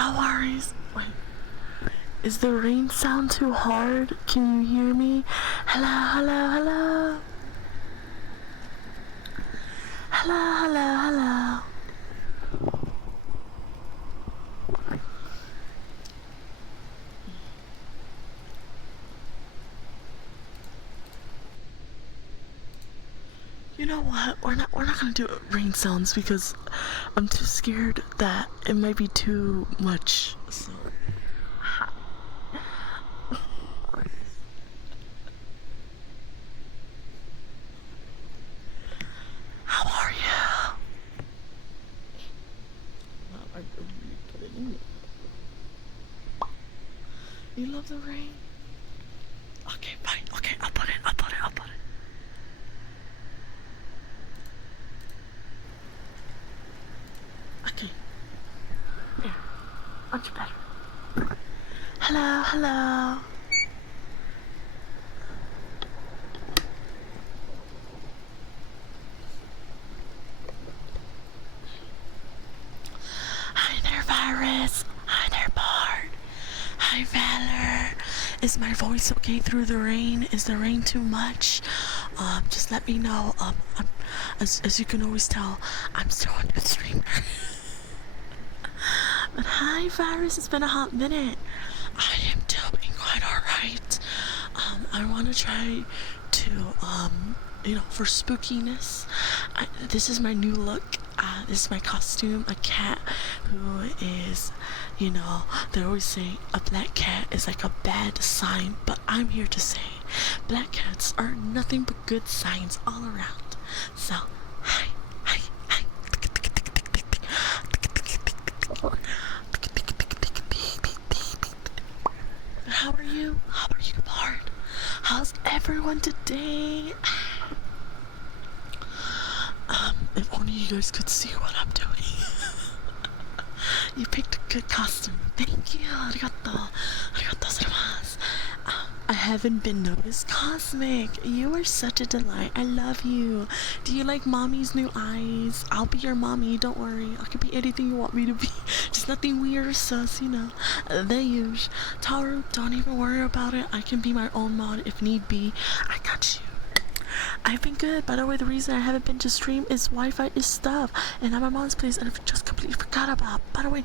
No worries. Wait. Is the rain sound too hard? Can you hear me? Hello, hello, hello. Hello, hello, hello. You know what? We're not gonna do rain sounds because I'm too scared that it might be too much. So how are you? Wow, I really put it in. You love the rain? Okay, fine. Okay, I'll put it. Okay. There. Much better. Hello, hello. Hi there, Virus. Hi there, Bard. Hi, Valor. Is my voice okay through the rain? Is the rain too much? Just let me know. As you can always tell, I'm still on the stream. But hi, Virus. It's been a hot minute. I am doing quite alright. I want to try to, for spookiness. This is my new look. This is my costume. A cat who is, they always say a black cat is like a bad sign, but I'm here to say black cats are nothing but good signs all around. So, hi. How are you? Bard? How's everyone today? If only you guys could see what I'm doing. You picked a good costume. Thank you. Arigato. Arigato gozaimasu. I haven't been noticed. Cosmic, you are such a delight. I love you. Do you like mommy's new eyes? I'll be your mommy. Don't worry. I can be anything you want me to be. Just nothing weird or sus, They use. Taru, don't even worry about it. I can be my own mod if need be. I got you. I've been good. By the way, the reason I haven't been to stream is Wi-Fi is stuff, and I'm at my mom's place, and I've just completely forgot about. By the way,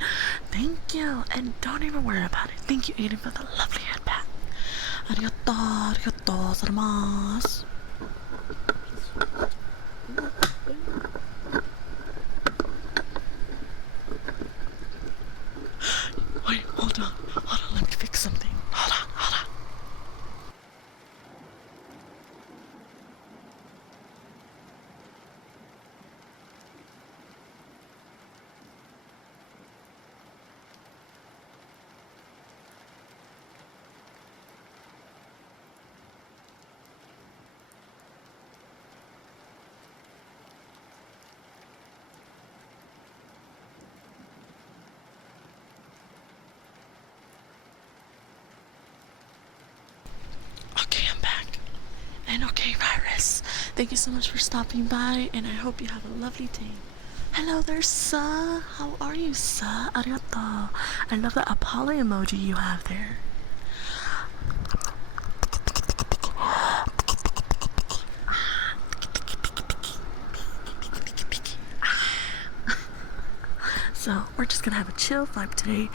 thank you, and don't even worry about it. Thank you, Aiden, for the lovely headband. Arigato gozaimasu. Wait, hold on, let me fix something. Hold on. Okay, I'm back. And okay, Virus, thank you so much for stopping by, and I hope you have a lovely day. Hello there, Sa. How are you, Sa? Arigato. I love the Apollo emoji you have there. So we're just gonna have a chill vibe today.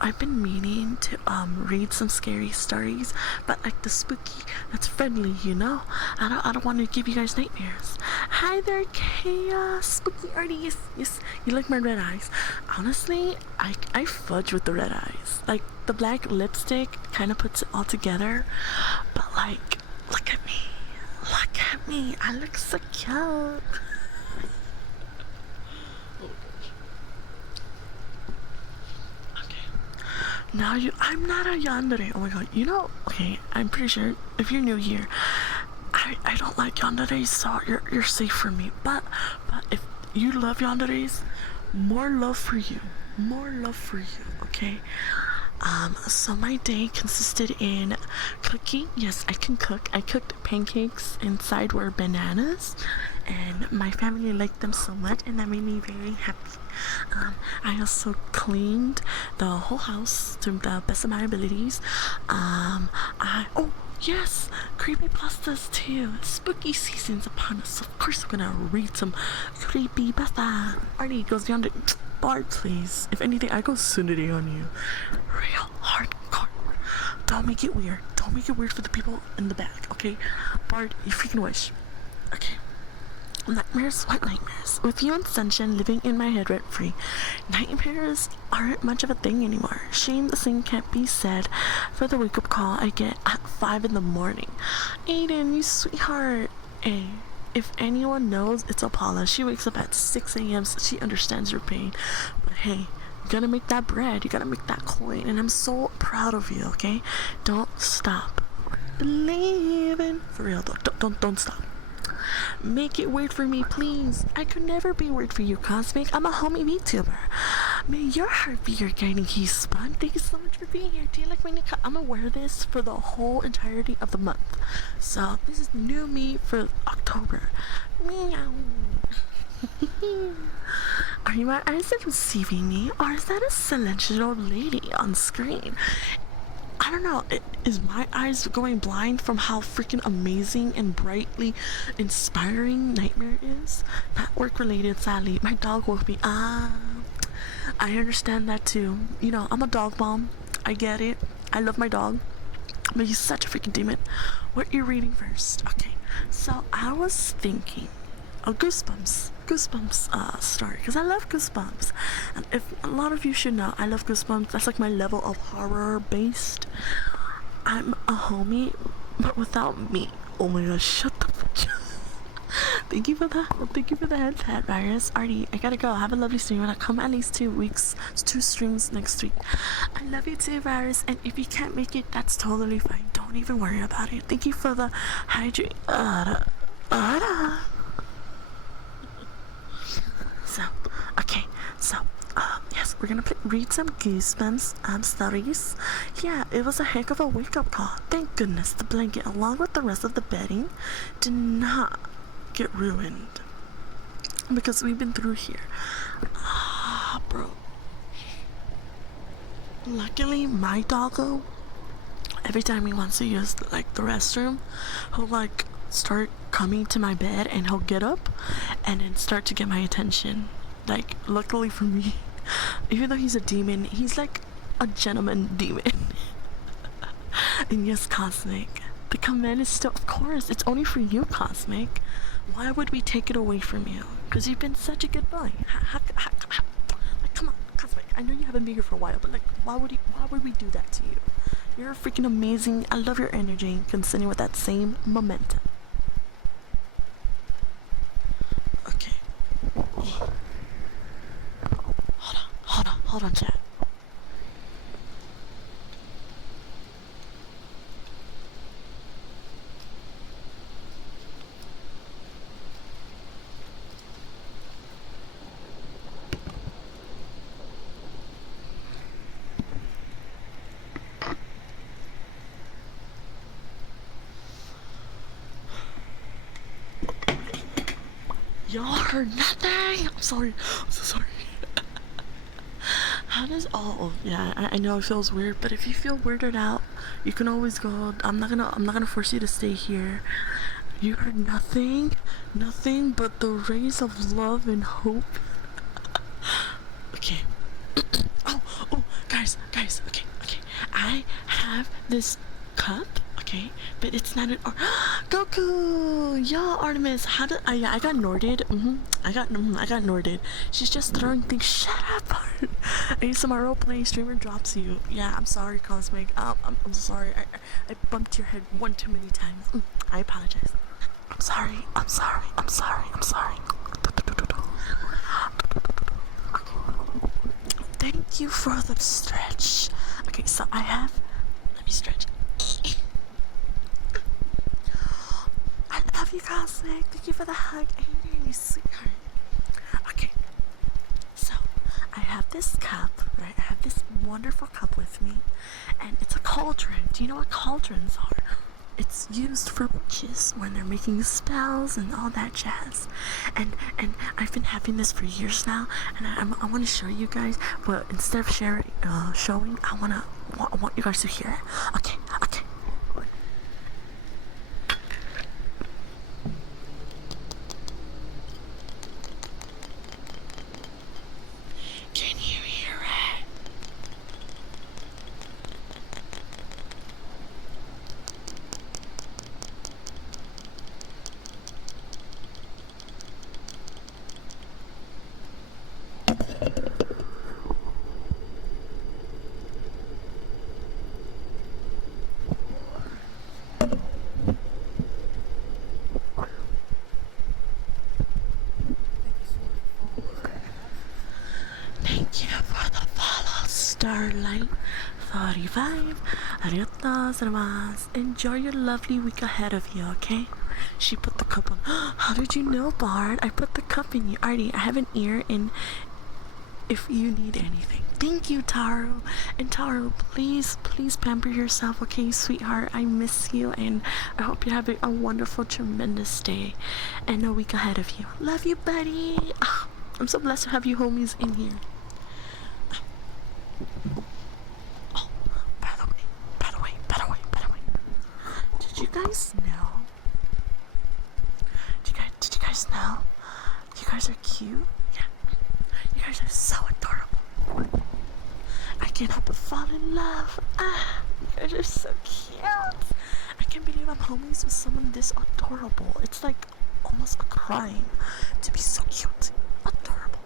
I've been meaning to read some scary stories, but like the spooky that's friendly, I don't want to give you guys nightmares. Hi there, Chaos. Spooky Arty. Yes, you like my red eyes. Honestly, I fudge with the red eyes. Like the black lipstick kind of puts it all together, but like, look at me. I look so cute. Now I'm not a yandere. Oh my god, okay, I'm pretty sure if you're new here, I don't like yanderes, so you're safe for me. But if you love yanderes, more love for you, okay? So my day consisted in cooking. Yes, I can cook. I cooked pancakes inside were bananas, and my family liked them so much, and that made me very happy. I also cleaned the whole house to the best of my abilities. Oh yes, creepy pastas too. Spooky season's upon us. Of course, I'm gonna read some creepy pasta. Arty goes down to Bart, please. If anything, I go Sunday on you. Real hardcore. Don't make it weird. Don't make it weird for the people in the back, okay? Bart, you freaking wish. Okay. Nightmares? What nightmares? With you and Sunshine living in my head rent free, nightmares aren't much of a thing anymore. Shame the same can't be said for the wake up call I get at 5 in the morning. Aiden, you sweetheart. Hey, if anyone knows, it's Apollo. She wakes up at 6 a.m. so she understands your pain. But hey, you gotta make that bread. You gotta make that coin. And I'm so proud of you, okay? Don't stop. Believing. For real, though. Don't stop. Make it weird for me, please. I could never be weird for you, Cosmic. I'm a homie VTuber. May your heart be your guiding key, Spun. Thank you so much for being here. Do you like my new cut? I'm gonna wear this for the whole entirety of the month. So this is new me for October. Meow. Are you my eyes deceiving me, or is that a celestial lady on screen? I don't know, is my eyes going blind from how freaking amazing and brightly inspiring Nightmare is? Not work related, sadly. My dog woke me. I understand that too. You know, I'm a dog mom. I get it. I love my dog. But he's such a freaking demon. What are you reading first? Okay, so I was thinking a Goosebumps story, because I love Goosebumps, and if a lot of you should know, I love Goosebumps. That's like my level of horror based. I'm a homie, but without me. Oh my gosh, shut the fuck up. Thank you for the head pat, Virus. Arty, I gotta go. Have a lovely stream. When I come at least 2 weeks, 2 streams next week. I love you too, Virus. And if you can't make it, that's totally fine. Don't even worry about it. Thank you for the hydrate. Yes, we're gonna read some Goosebumps stories. Yeah, it was a heck of a wake-up call. Thank goodness the blanket, along with the rest of the bedding, did not get ruined, because we've been through here. Bro. Luckily, my doggo, every time he wants to use like the restroom, he'll like start coming to my bed, and he'll get up and then start to get my attention. Like, luckily for me, even though he's a demon, he's like a gentleman demon. And yes, Cosmic, the command is still, of course, it's only for you, Cosmic. Why would we take it away from you? Because you've been such a good boy. Like, come on, Cosmic, I know you haven't been here for a while, but like, why would we do that to you? You're freaking amazing. I love your energy. Continue with that same momentum. Okay. Hold on, chat. Y'all heard nothing? I'm sorry. I'm so sorry. How does yeah, I know it feels weird, but if you feel weirded out, you can always go. I'm not gonna force you to stay here. You heard nothing but the rays of love and hope. Okay. oh guys, okay. I have this cup, okay, but it's not an Goku! Yeah, Artemis, how did yeah, I got Norded. I got Norded. She's just throwing things. Shut up, Art. ASMR roleplay streamer drops you. Yeah, I'm sorry, Cosmic. I'm sorry. I bumped your head one too many times. I apologize. I'm sorry. Thank you for the stretch. Okay, so I have. Let me stretch. I love you, Cosmic. Thank you for the hug. Aiden, you sweetheart. Okay, so I have this cup, right? I have this wonderful cup with me, and it's a cauldron. Do you know what cauldrons are? It's used for witches when they're making spells and all that jazz. And I've been having this for years now, and I want to show you guys. But instead of showing, I want you guys to hear it. Okay, okay. Can you hear it? Thank you for the follow, Starlight 45. Arigatou gozaimasu. Enjoy your lovely week ahead of you, okay? She put the cup on. How did you know, Bard? I put the cup in you. Arty, I have an ear in if you need anything. Thank you, Taro. And Taro, please pamper yourself, okay, sweetheart? I miss you, and I hope you're having a wonderful, tremendous day and a week ahead of you. Love you, buddy. I'm so blessed to have you homies in here. Oh, by the way. Did you guys know? Did you guys know? You guys are cute. Yeah. You guys are so adorable. I can't help but fall in love. You guys are so cute. I can't believe I'm homies with someone this adorable. It's like almost a crime to be so cute. Adorable.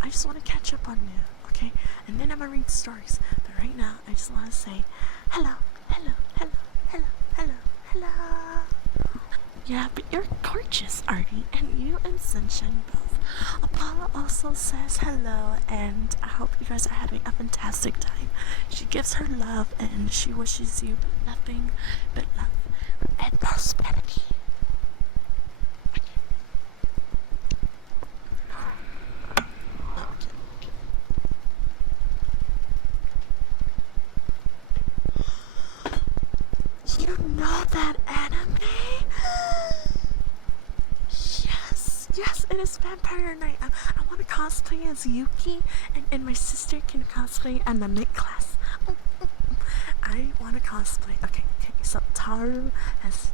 I just want to catch up on you, okay? And then I'm gonna read stories. But right now, I just want to say hello. Yeah, but you're gorgeous, Arty, and you and Sunshine both. Apollo also says hello, and I hope you guys are having a fantastic time. She gives her love, and she wishes you nothing but love and prosperity. You know that anime? Yes, it is Vampire Night. I want to cosplay as Yuki, and my sister can cosplay in the mid class. I want to cosplay. Okay, so Taru has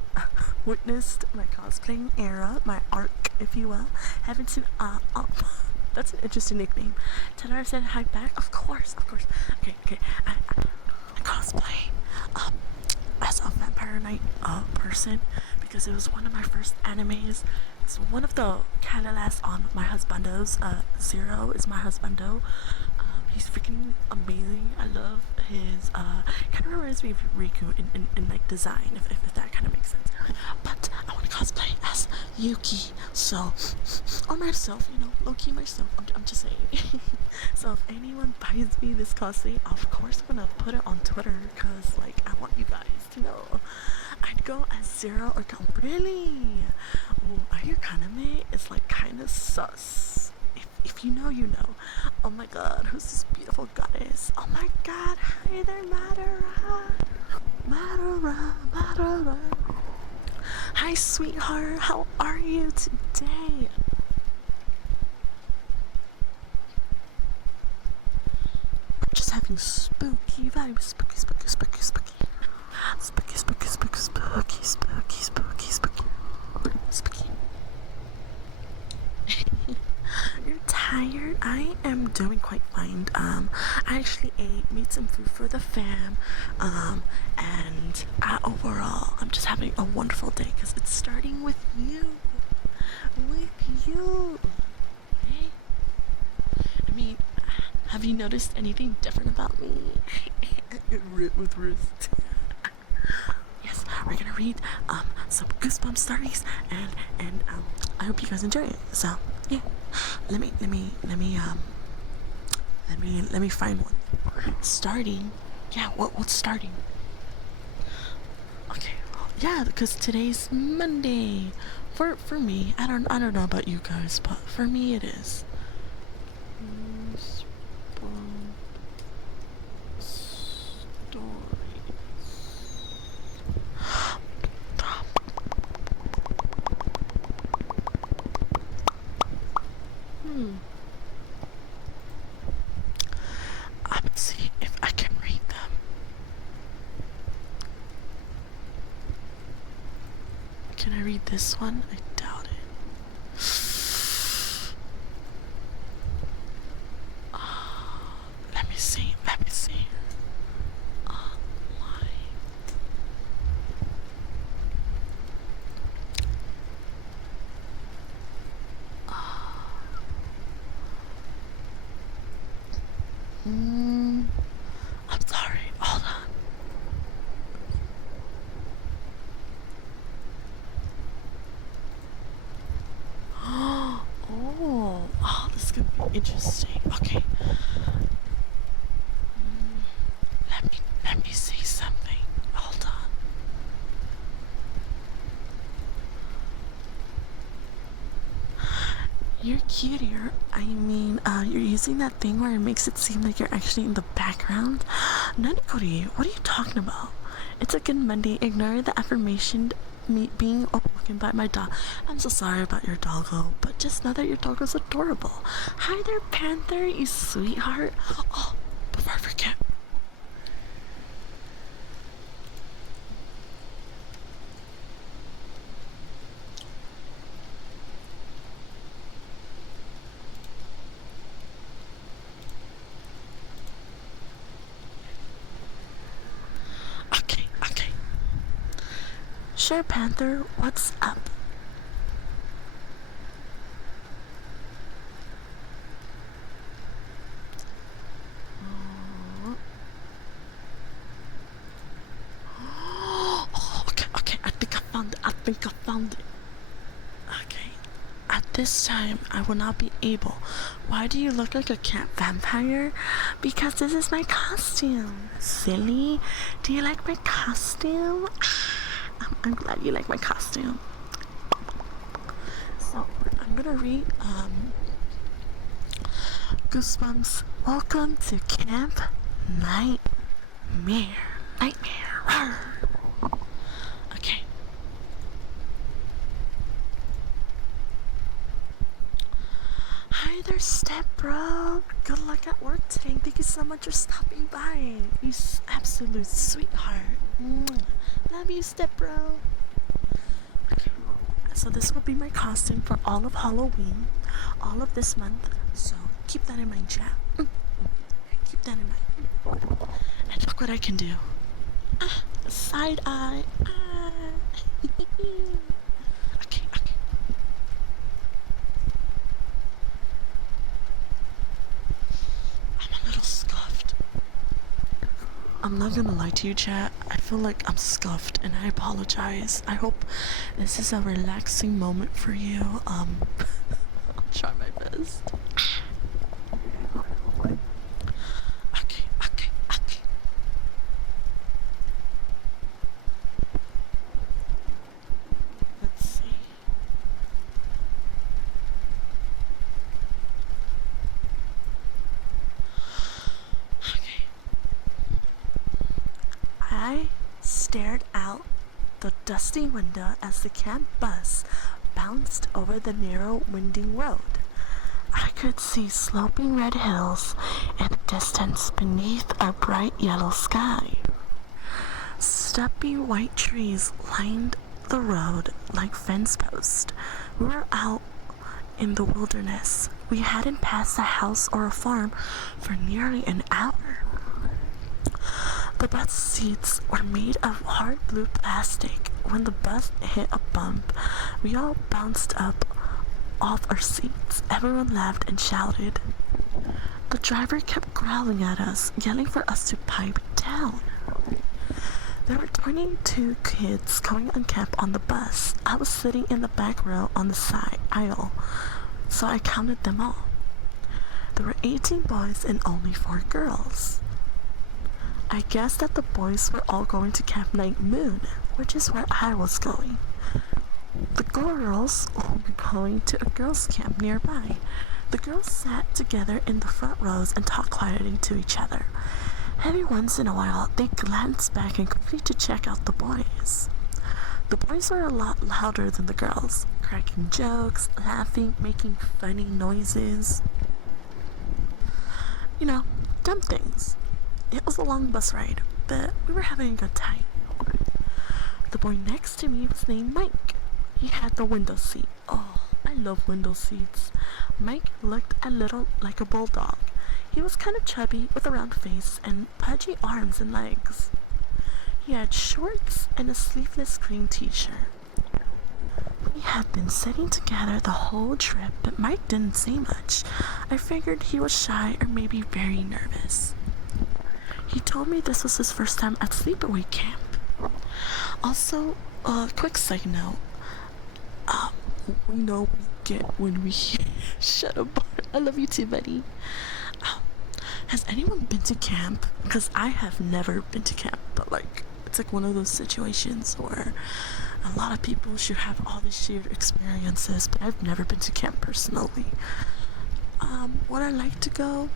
witnessed my cosplaying era, my arc, if you will. Haven't seen, that's an interesting nickname. Taru said hi back. Of course. Okay, I cosplay, as a Vampire Night person, because it was one of my first animes. It's one of the catalysts on my husbando's. Zero is my husbando. He's freaking amazing. I love his kind of reminds me of Riku in like design, if that kind of makes sense. But I want to cosplay as Yuki, so or myself, low-key myself. I'm just saying. So if anyone buys me this cosplay, of course I'm gonna put it on Twitter, cause like I want you guys to know. I'd go as Zero or go, really? Ooh, are you Kaname? It's like kind of sus. If you know, you know. Oh my god, who's this beautiful goddess? Oh my god, hi there, Madara. Hi, sweetheart, how are you today? I'm just having spooky vibes. Spooky. You're tired? I am doing quite fine. I actually made some food for the fam, and overall, I'm just having a wonderful day because it's starting with you. Okay? I mean, have you noticed anything different about me? With Ruth. Yes, we're gonna read some goosebump stories, and I hope you guys enjoy it. So yeah, let me find one. Starting, yeah. What's starting? Okay, yeah, because today's Monday. For me, I don't know about you guys, but for me it is. read this one? I doubt it. Let me see. Let me see. Online. I'm sorry. Hold on. Oh, this is gonna be interesting. Okay. Let me see something. Hold on. You're cuter. I mean, you're using that thing where it makes it seem like you're actually in the background. Nanikori, what are you talking about? It's a good Monday. Ignore the affirmation me being overlooking by my dog. I'm so sorry about your doggo, but just know that your doggo's adorable. Hi there, Panther, you sweetheart. Oh, before I forget. Okay. Sure, Panther, what's up? Okay, I think I found it. Okay. At this time, I will not be able. Why do you look like a cat vampire? Because this is my costume. Silly. Do you like my costume? I'm glad you like my costume. So, I'm gonna read, Goosebumps. Welcome to Camp Nightmare. Nightmare. Okay. Hi there, step bro. Good luck at work today. Thank you so much for stopping by. You absolute sweetheart. Love you, step bro. Okay. So this will be my costume for all of Halloween, all of this month. So keep that in mind, chat. Keep that in mind. And look what I can do. Side eye. Okay. I'm a little scuffed. I'm not gonna lie to you, chat. I feel like I'm scuffed and I apologize. I hope this is a relaxing moment for you. I'll try my best. Okay. Let's see. Okay. I stared out the dusty window as the camp bus bounced over the narrow, winding road. I could see sloping red hills in the distance beneath a bright yellow sky. Stumpy white trees lined the road like fence posts. We were out in the wilderness. We hadn't passed a house or a farm for nearly an hour. The bus seats were made of hard blue plastic. When the bus hit a bump, we all bounced up off our seats. Everyone laughed and shouted. The driver kept growling at us, yelling for us to pipe down. There were 22 kids going on camp on the bus. I was sitting in the back row on the side aisle, so I counted them all. There were 18 boys and only 4 girls. I guessed that the boys were all going to Camp Night Moon, which is where I was going. The girls were going to a girls' camp nearby. The girls sat together in the front rows and talked quietly to each other. Every once in a while, they glanced back and quickly to check out the boys. The boys were a lot louder than the girls, cracking jokes, laughing, making funny noises. You know, dumb things. It was a long bus ride, but we were having a good time. The boy next to me was named Mike. He had the window seat. Oh, I love window seats. Mike looked a little like a bulldog. He was kind of chubby with a round face and pudgy arms and legs. He had shorts and a sleeveless green t-shirt. We had been sitting together the whole trip, but Mike didn't say much. I figured he was shy or maybe very nervous. He told me this was his first time at sleepaway camp. Also, quick side note. We know we get when we shut up. I love you too, buddy. Has anyone been to camp? Because I have never been to camp, but it's like one of those situations where a lot of people should have all these shared experiences, but I've never been to camp personally. Would I like to go?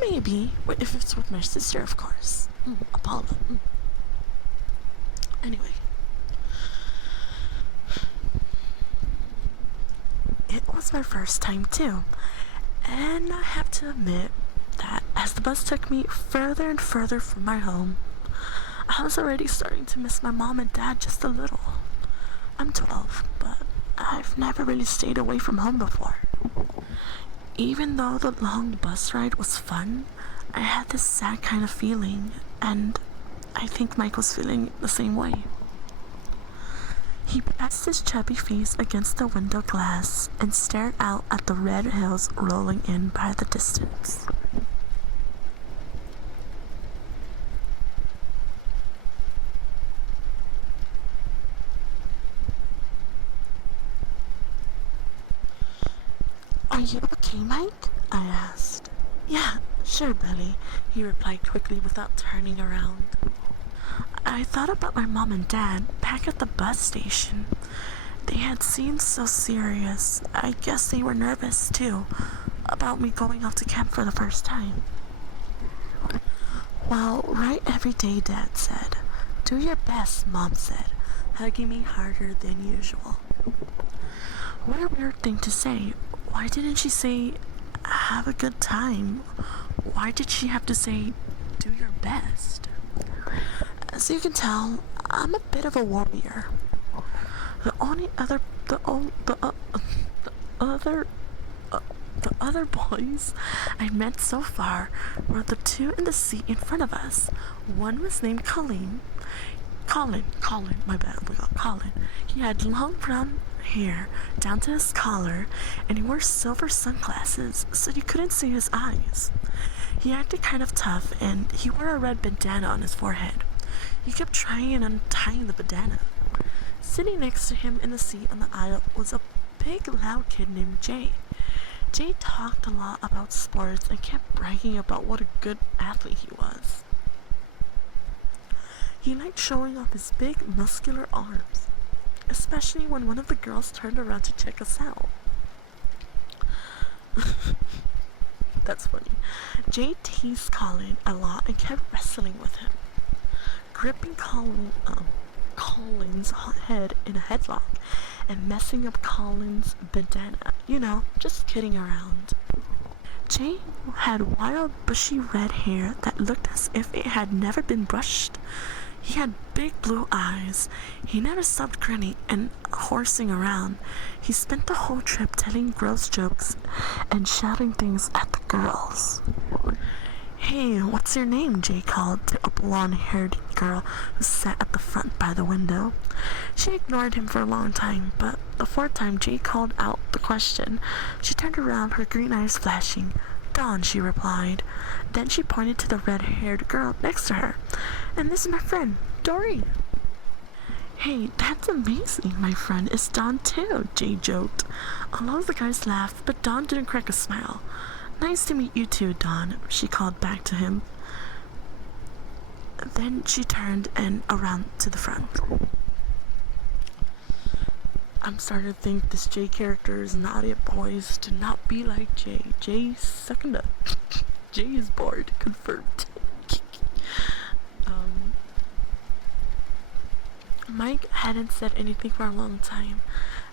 Maybe, if it's with my sister, of course. Apollo. Anyway. It was my first time too, and I have to admit that as the bus took me further and further from my home, I was already starting to miss my mom and dad just a little. I'm 12, but I've never really stayed away from home before. Even though the long bus ride was fun, I had this sad kind of feeling, and I think Mike was feeling the same way. He pressed his chubby face against the window glass and stared out at the red hills rolling in by the distance. Are you okay, Mike? I asked. Yeah, sure, Billy, he replied quickly without turning around. I thought about my mom and dad back at the bus station. They had seemed so serious. I guess they were nervous, too, about me going off to camp for the first time. Well, write every day, Dad said. Do your best, Mom said, hugging me harder than usual. What a weird thing to say. Why didn't she say, have a good time? Why did she have to say, do your best? As you can tell, I'm a bit of a warrior. The other boys I met so far were the two in the seat in front of us. One was named Colin. My bad, oh my god, Colin. He had long brown hair down to his collar, and he wore silver sunglasses so you couldn't see his eyes. He acted kind of tough, and he wore a red bandana on his forehead. He kept trying and untying the bandana. Sitting next to him in the seat on the aisle was a big, loud kid named Jay. Jay talked a lot about sports and kept bragging about what a good athlete he was. He liked showing off his big, muscular arms, especially when one of the girls turned around to check us out. That's funny. Jay teased Colin a lot and kept wrestling with him, gripping Colin's head in a headlock and messing up Colin's bandana. Just kidding around. Jay had wild, bushy red hair that looked as if it had never been brushed. He had big blue eyes. He never stopped grinning and horsing around. He spent the whole trip telling gross jokes and shouting things at the girls. Hey, what's your name? Jay called to a blonde-haired girl who sat at the front by the window. She ignored him for a long time, but the fourth time Jay called out the question, she turned around, her green eyes flashing. Dawn, she replied. Then she pointed to the red-haired girl next to her. And this is my friend, Doreen. Hey, that's amazing. My friend is Dawn too, Jay joked. A lot of the guys laughed, but Dawn didn't crack a smile. Nice to meet you too, Dawn, she called back to him. Then she turned and around to the front. I'm starting to think this Jay character is naughty at boys to not be like Jay. Jay's sucking up. Jay is bored. Confirmed. Mike hadn't said anything for a long time.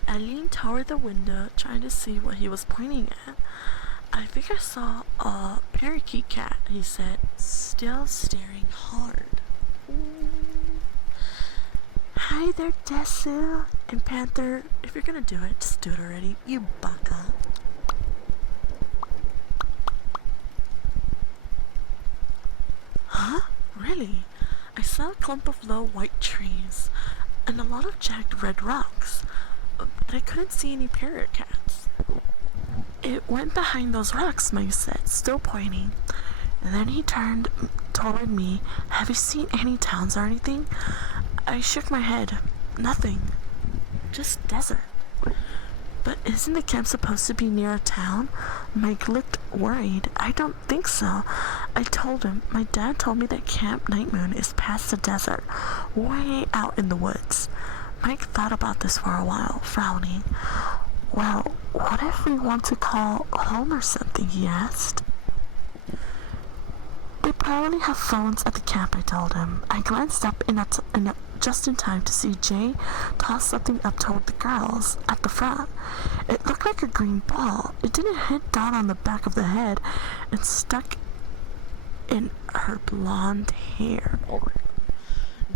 I leaned toward the window, trying to see what he was pointing at. I think I saw a parakeet cat, he said, still staring hard. Hi there, Desu. And Panther, if you're gonna do it, just do it already. You baka. Huh? Really? I saw a clump of low white trees and a lot of jagged red rocks, but I couldn't see any parrot cats. It went behind those rocks, Mike said, still pointing. And then he turned toward me. Have you seen any towns or anything? I shook my head. Nothing. Just desert. But isn't the camp supposed to be near a town? Mike looked worried. I don't think so. I told him. My dad told me that Camp Night Moon is past the desert, way out in the woods. Mike thought about this for a while, frowning. Well, what if we want to call home or something, he asked. They probably have phones at the camp, I told him. I glanced up just in time to see Jay toss something up toward the girls at the front. It looked like a green ball. It didn't hit Dawn on the back of the head and stuck in her blonde hair.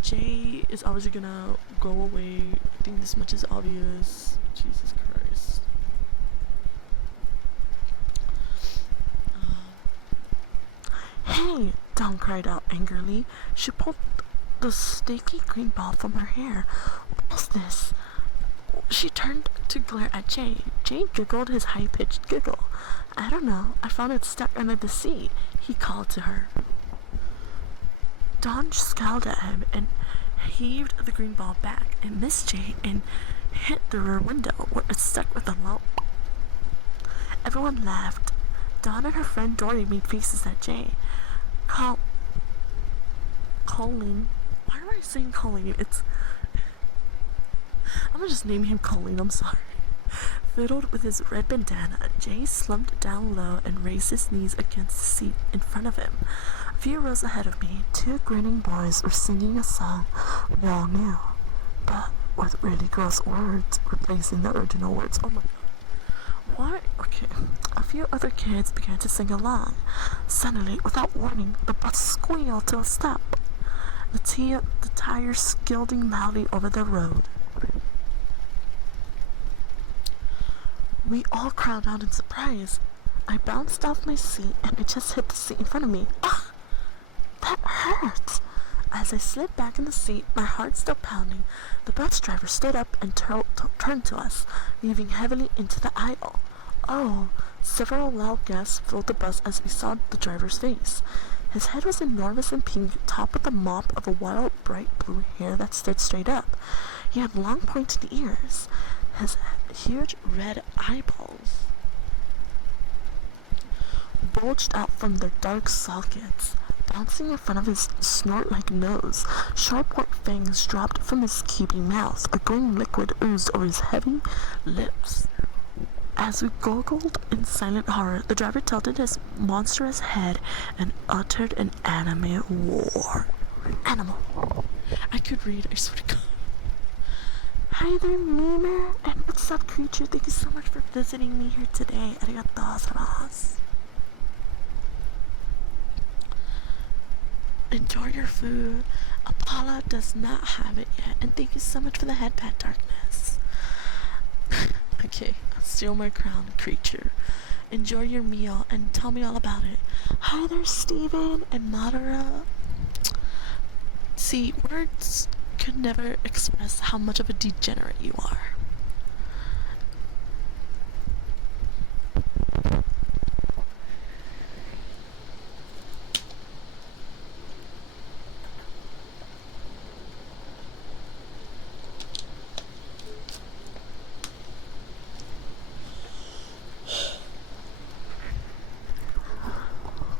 Jay is obviously gonna go away. I think this much is obvious. Jesus Christ. Hey! Dawn cried out angrily. She pulled the sticky green ball from her hair. What is this? She turned to glare at Jay. Jay giggled his high-pitched giggle. I don't know. I found it stuck under the seat, he called to her. Dawn scowled at him and heaved the green ball back. It missed Jay and hit the rear window, where it stuck with a lump. Everyone laughed. Dawn and her friend Dory made faces at Jay. Colleen. Why am I saying Colleen? I'm gonna just name him Colleen, I'm sorry. Fiddled with his red bandana, Jay slumped down low and raised his knees against the seat in front of him. A few rows ahead of me, two grinning boys were singing a song we all knew, but with really gross words replacing the original words. Oh my god. What? Okay. A few other kids began to sing along. Suddenly, without warning, the bus squealed to a stop. The tires skiding loudly over the road. We all crowded out in surprise. I bounced off my seat and I just hit the seat in front of me. Ugh! That hurt! As I slid back in the seat, my heart still pounding, the bus driver stood up and turned to us, leaning heavily into the aisle. Oh! Several loud gasps filled the bus as we saw the driver's face. His head was enormous and pink, topped with a mop of a wild, bright blue hair that stood straight up. He had long, pointed ears. His huge red eyeballs bulged out from their dark sockets. Bouncing in front of his snort-like nose, sharp white fangs dropped from his gaping mouth. A green liquid oozed over his heavy lips. As we gurgled in silent horror, the driver tilted his monstrous head and uttered an animate roar. Animal. I could read, I swear to God. Hi there, Memer, and what's up, creature? Thank you so much for visiting me here today. Arigatou gozaimasu. Enjoy your food. Apollo does not have it yet, and thank you so much for the head pat, Darkness. Okay, I'll steal my crown, creature. Enjoy your meal and tell me all about it. Hi there, Steven and Madara. See, words could never express how much of a degenerate you are.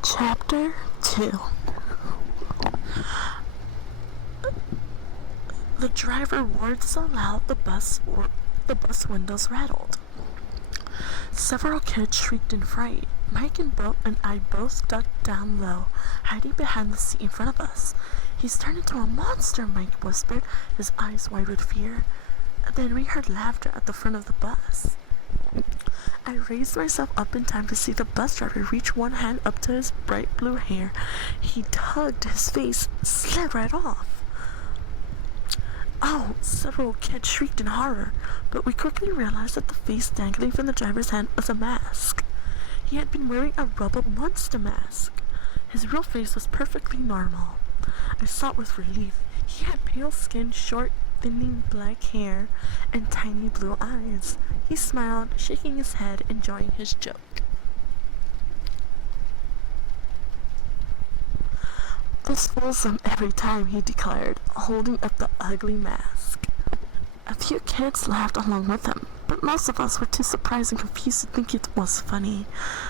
Chapter 2. The driver roared so loud the bus windows rattled. Several kids shrieked in fright. Mike and I both ducked down low, hiding behind the seat in front of us. He's turned into a monster, Mike whispered, his eyes wide with fear. Then we heard laughter at the front of the bus. I raised myself up in time to see the bus driver reach one hand up to his bright blue hair. He tugged his face, slid right off. Oh! Several kids shrieked in horror, but we quickly realized that the face dangling from the driver's hand was a mask. He had been wearing a rubber monster mask. His real face was perfectly normal. I saw it with relief. He had pale skin, short, thinning black hair, and tiny blue eyes. He smiled, shaking his head, enjoying his joke. "This fools them every time," he declared, holding up the ugly mask. A few kids laughed along with him, but most of us were too surprised and confused to think it was funny.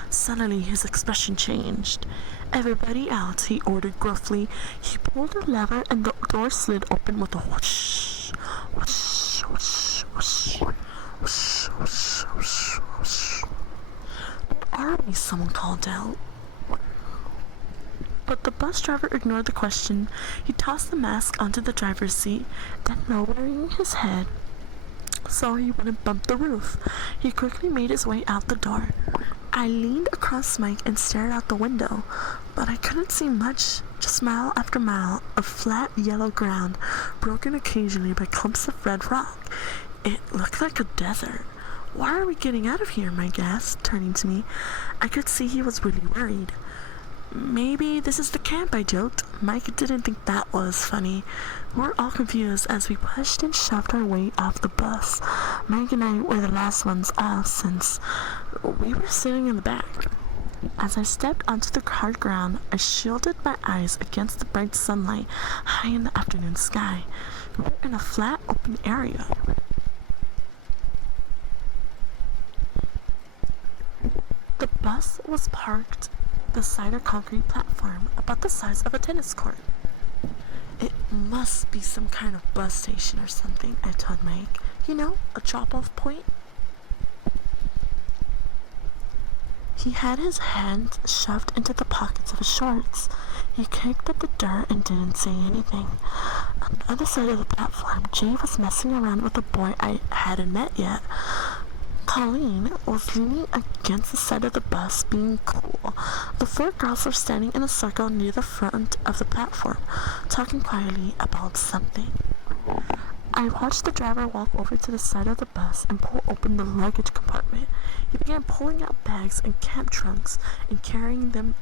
Suddenly his expression changed. "Everybody out," he ordered gruffly. He pulled a lever and the door slid open with a whoosh, whoosh, whoosh, whoosh, whoosh, whoosh, whoosh, whoosh. "Where are we?" someone called out. But the bus driver ignored the question. He tossed the mask onto the driver's seat, then lowering his head so he wouldn't bump the roof, he quickly made his way out the door. I leaned across Mike and stared out the window, but I couldn't see much, just mile after mile of flat yellow ground, broken occasionally by clumps of red rock. It looked like a desert. "Why are we getting out of here?" Mike asked, turning to me. I could see he was really worried. "Maybe this is the camp," I joked. Mike didn't think that was funny. We were all confused as we pushed and shoved our way off the bus. Mike and I were the last ones off since we were sitting in the back. As I stepped onto the hard ground, I shielded my eyes against the bright sunlight high in the afternoon sky. We were in a flat, open area. The bus was parked beside a concrete platform about the size of a tennis court. "It must be some kind of bus station or something," I told Mike. "You know, a drop-off point." He had his hands shoved into the pockets of his shorts. He kicked at the dirt and didn't say anything. On the other side of the platform, Jay was messing around with a boy I hadn't met yet. Colleen was leaning against the side of the bus, being cool. The four girls were standing in a circle near the front of the platform, talking quietly about something. I watched the driver walk over to the side of the bus and pull open the luggage compartment. He began pulling out bags and camp trunks and carrying them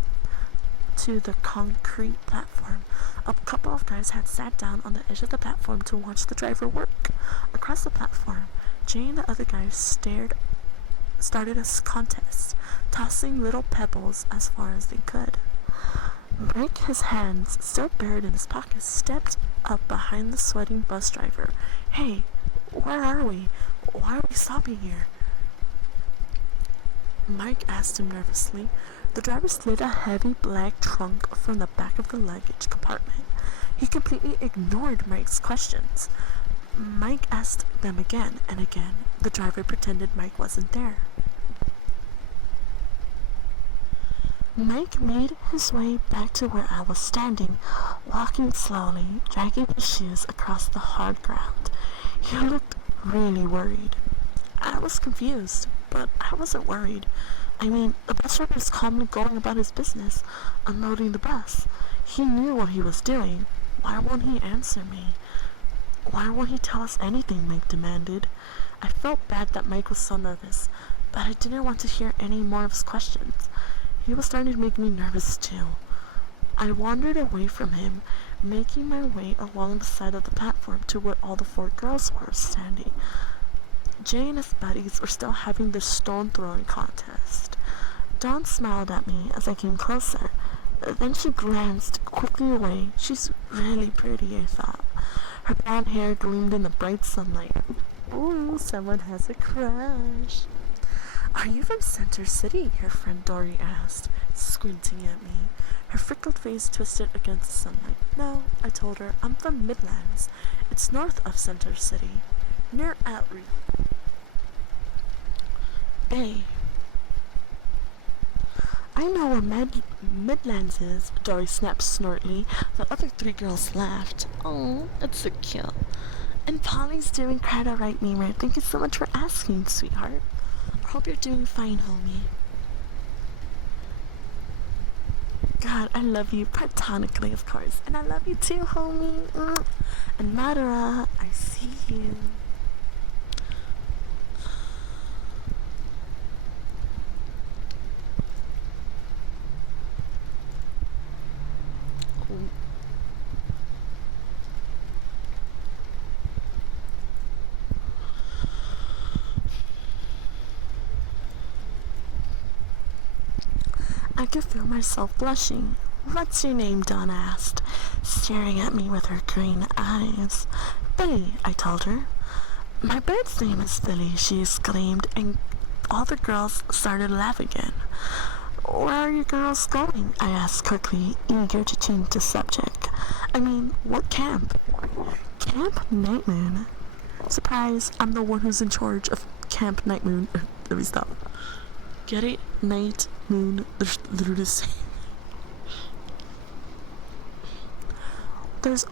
to the concrete platform. A couple of guys had sat down on the edge of the platform to watch the driver work. Across the platform, Jay and the other guys started a contest, tossing little pebbles as far as they could. Mike, his hands still buried in his pockets, stepped up behind the sweating bus driver. "Hey, where are we? Why are we stopping here?" Mike asked him nervously. The driver slid a heavy black trunk from the back of the luggage compartment. He completely ignored Mike's questions. Mike asked them again and again. The driver pretended Mike wasn't there. Mike made his way back to where I was standing, walking slowly, dragging his shoes across the hard ground. He looked really worried. I was confused, but I wasn't worried. I mean, the bus driver was calmly going about his business, unloading the bus. He knew what he was doing. Why won't he answer me? "Why won't he tell us anything?" Mike demanded. I felt bad that Mike was so nervous, but I didn't want to hear any more of his questions. He was starting to make me nervous too. I wandered away from him, making my way along the side of the platform to where all the four girls were standing. Jay and his buddies were still having their stone throwing contest. Dawn smiled at me as I came closer. Then she glanced quickly away. She's really pretty, I thought. Her blonde hair gleamed in the bright sunlight. "Ooh, someone has a crush." "Are you from Center City?" her friend Dory asked, squinting at me. Her freckled face twisted against the sunlight. "No," I told her. "I'm from Midlands. It's north of Center City, near Arty. Bay." "I know where Midlands is," Dory snapped snortly. The other three girls laughed. "Oh, that's so cute." "And Polly's doing kinda right, Memer. Thank you so much for asking, sweetheart. I hope you're doing fine, homie." God, I love you platonically, of course. And I love you too, homie. And Madara, I see you. I could feel myself blushing. What's your name? Dawn asked, staring at me with her green eyes. Billy, I told her. My bird's name is Billy, she exclaimed, and all the girls started to laugh again. Where are you girls going? I asked quickly, eager to change the subject. I mean, what camp? Camp Night Moon. Surprise, I'm the one who's in charge of Camp Night Moon. Let me stop. Get it? Night, moon, they're the same. There's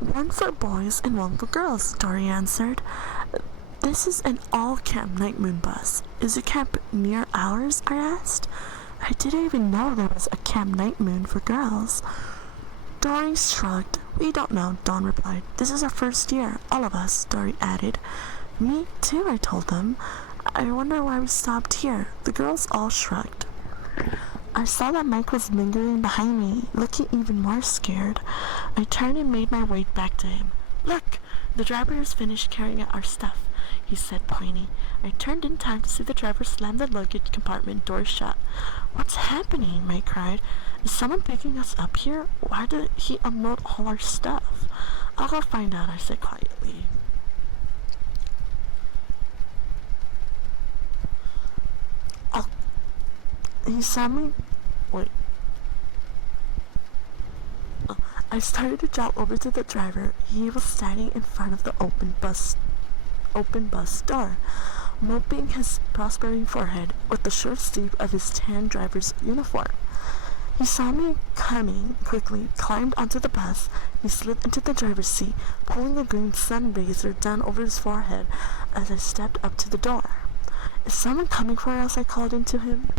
one for boys and one for girls, Dory answered. This is an all-camp Night Moon bus. Is your camp near ours? I asked. I didn't even know there was a Camp Night Moon for girls. Dory shrugged. We don't know, Dawn replied. This is our first year, all of us, Dory added. Me too, I told them. I wonder why we stopped here. The girls all shrugged. I saw that Mike was lingering behind me, looking even more scared. I turned and made my way back to him. Look, the driver has finished carrying out our stuff, he said, pointing. I turned in time to see the driver slam the luggage compartment door shut. What's happening? Mike cried. Is someone picking us up here? Why did he unload all our stuff? I'll go find out, I said quietly. He saw me. Wait. I started to jump over to the driver. He was standing in front of the open bus door, mopping his prospering forehead with the short sleeve of his tan driver's uniform. He saw me coming, quickly climbed onto the bus. He slid into the driver's seat, pulling a green sun razor down over his forehead as I stepped up to the door. Is someone coming for us? I called into him.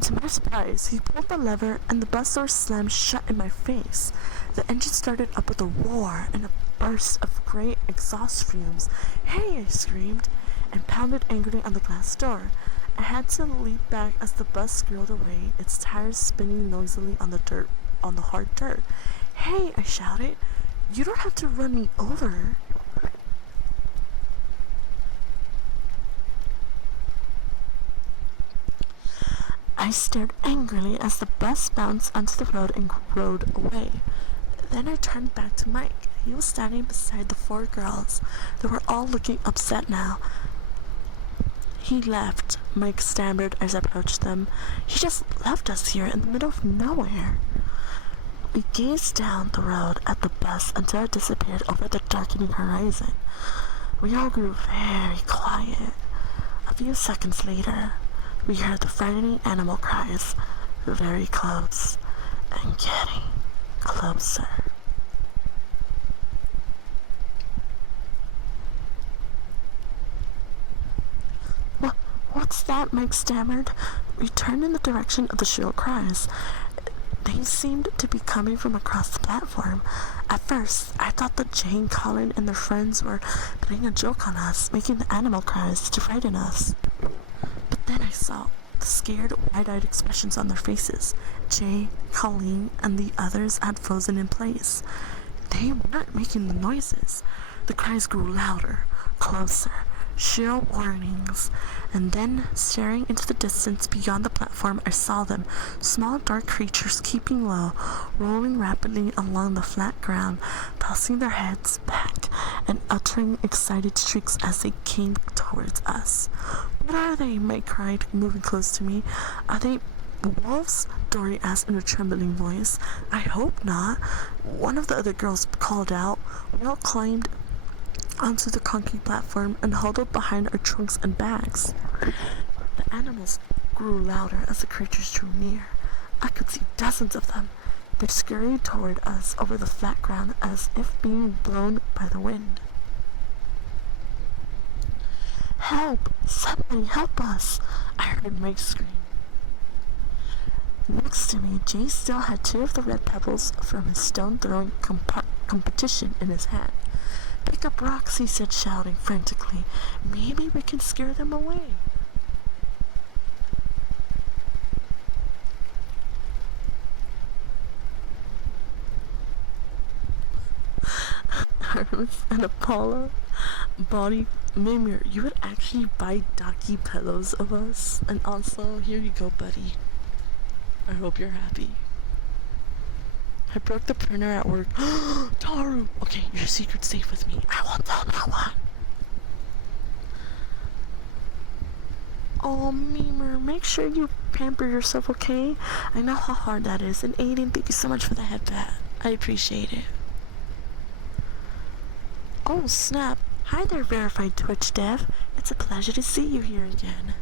To my surprise, he pulled the lever and the bus door slammed shut in my face. The engine started up with a roar and a burst of gray exhaust fumes. Hey, I screamed, and pounded angrily on the glass door. I had to leap back as the bus skirtled away, its tires spinning noisily on the hard dirt. Hey, I shouted, you don't have to run me over. I stared angrily as the bus bounced onto the road and rode away. Then I turned back to Mike. He was standing beside the four girls. They were all looking upset now. He left, Mike stammered as I approached them. He just left us here in the middle of nowhere. We gazed down the road at the bus until it disappeared over the darkening horizon. We all grew very quiet. A few seconds later, we heard the frightening animal cries, very close and getting closer. What's that? Mike stammered. We turned in the direction of the shrill cries. They seemed to be coming from across the platform. At first, I thought that Jane, Colin, and their friends were playing a joke on us, making the animal cries to frighten us. But then I saw the scared, wide-eyed expressions on their faces. Jay, Colleen, and the others had frozen in place. They weren't making the noises. The cries grew louder, closer, shrill warnings, and then, staring into the distance beyond the platform, I saw them, small dark creatures keeping low, rolling rapidly along the flat ground, tossing their heads back and uttering excited shrieks as they came towards us. What are they? Mike cried, moving close to me. Are they wolves? Dory asked in a trembling voice. I hope not. One of the other girls called out. We all climbed onto the concrete platform and huddled behind our trunks and bags. The animals grew louder as the creatures drew near. I could see dozens of them. They scurried toward us over the flat ground as if being blown by the wind. Help! Somebody help us! I heard Mike scream. Next to me, Jay still had two of the red pebbles from his stone throwing competition in his hand. Pick up rocks, he said, shouting frantically. Maybe we can scare them away. Hermes and Apollo body Mimir, you would actually buy docky pillows of us. And also, here you go, buddy. I hope you're happy. I broke the printer at work. Taru! Okay, your secret's safe with me. I won't tell no one. Oh, Mimir, make sure you pamper yourself, okay? I know how hard that is. And Aiden, thank you so much for the headband. I appreciate it. Oh, snap. Hi there, verified Twitch dev. It's a pleasure to see you here again.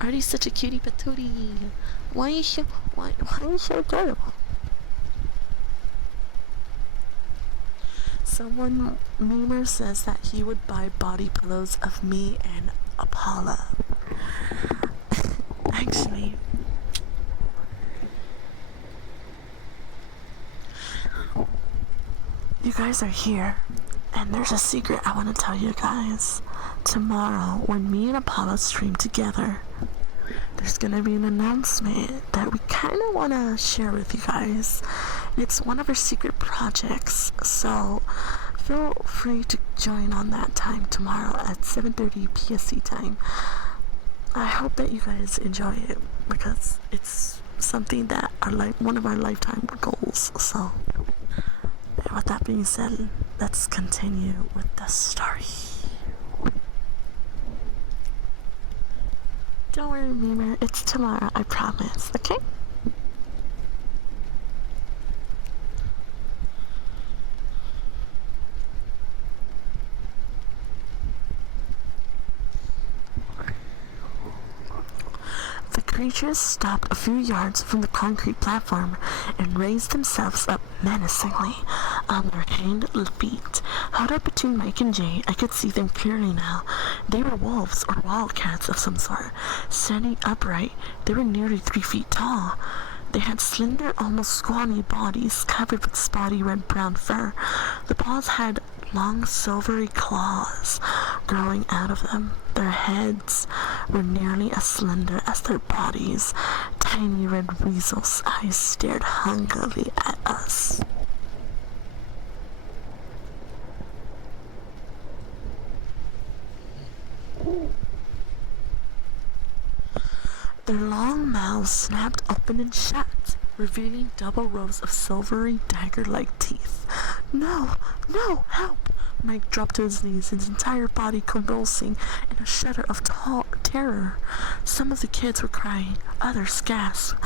Arty's such a cutie patootie. Why are you so adorable? Someone, Mimir says that he would buy body pillows of me and Apollo. Actually, you guys are here, and there's a secret I want to tell you guys. Tomorrow, when me and Apollo stream together, there's gonna be an announcement that we kind of want to share with you guys. It's one of our secret projects, so feel free to join on that time tomorrow at 7:30 PST time. I hope that you guys enjoy it because it's something that one of our lifetime goals. So, with that being said, let's continue with the story. Don't worry, Mimir, it's tomorrow, I promise, okay? The creatures stopped a few yards from the concrete platform and raised themselves up menacingly on their hind feet. Held up between Mike and Jay, I could see them clearly now. They were wolves or wildcats of some sort. Standing upright, they were nearly 3 feet tall. They had slender, almost scrawny bodies covered with spotty red-brown fur. The paws had long silvery claws growing out of them. Their heads were nearly as slender as their bodies. Tiny red weasel's eyes stared hungrily at us. Their long mouths snapped open and shut, revealing double rows of silvery dagger-like teeth. No, no, help! Mike dropped to his knees, his entire body convulsing in a shudder of terror. Some of the kids were crying, others gasped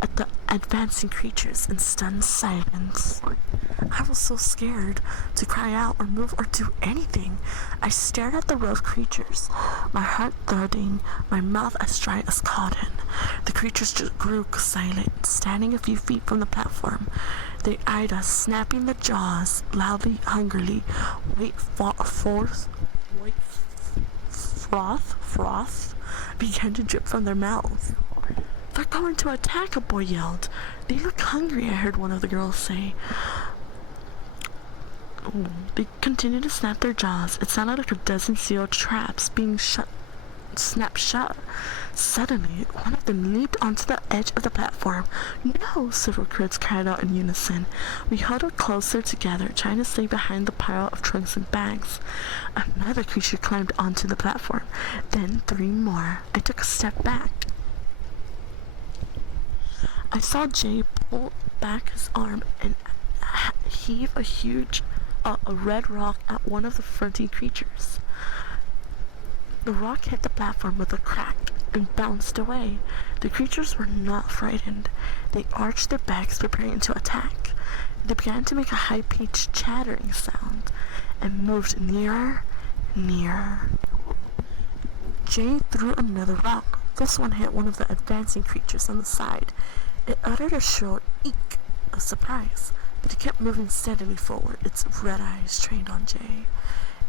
at the advancing creatures in stunned silence. I was so scared to cry out or move or do anything. I stared at the row of creatures, my heart thudding, my mouth as dry as cotton. The creatures just grew silent, standing a few feet from the platform. They eyed us, snapping their jaws loudly, hungrily. Froth began to drip from their mouths. They're going to attack, a boy yelled. They look hungry, I heard one of the girls say. They continued to snap their jaws. It sounded like a dozen sealed traps being snapped shut. Suddenly, one of them leaped onto the edge of the platform. No! Several kids cried out in unison. We huddled closer together, trying to stay behind the pile of trunks and bags. Another creature climbed onto the platform. Then 3 more. I took a step back. I saw Jay pull back his arm and heave a red rock at one of the fronting creatures. The rock hit the platform with a crack and bounced away. The creatures were not frightened. They arched their backs, preparing to attack. They began to make a high-pitched chattering sound and moved nearer, nearer. Jay threw another rock. This one hit one of the advancing creatures on the side. It uttered a short eek of surprise, but it kept moving steadily forward, its red eyes trained on Jay,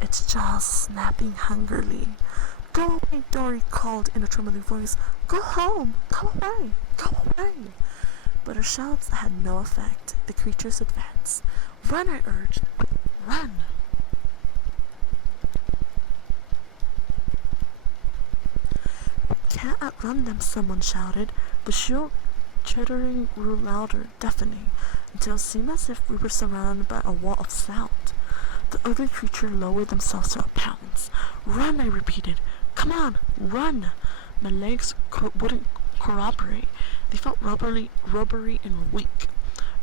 its jaws snapping hungrily. Go away, Dory called in a trembling voice. Go home! Come away! Go away! But her shouts had no effect. The creatures advanced. Run, I urged. Run! Can't outrun them, someone shouted. The shrill chittering grew louder, deafening, until it seemed as if we were surrounded by a wall of sound. The ugly creature lowered themselves to a pounce. Run, I repeated. Come on, run! My legs wouldn't corroborate. They felt rubbery and weak.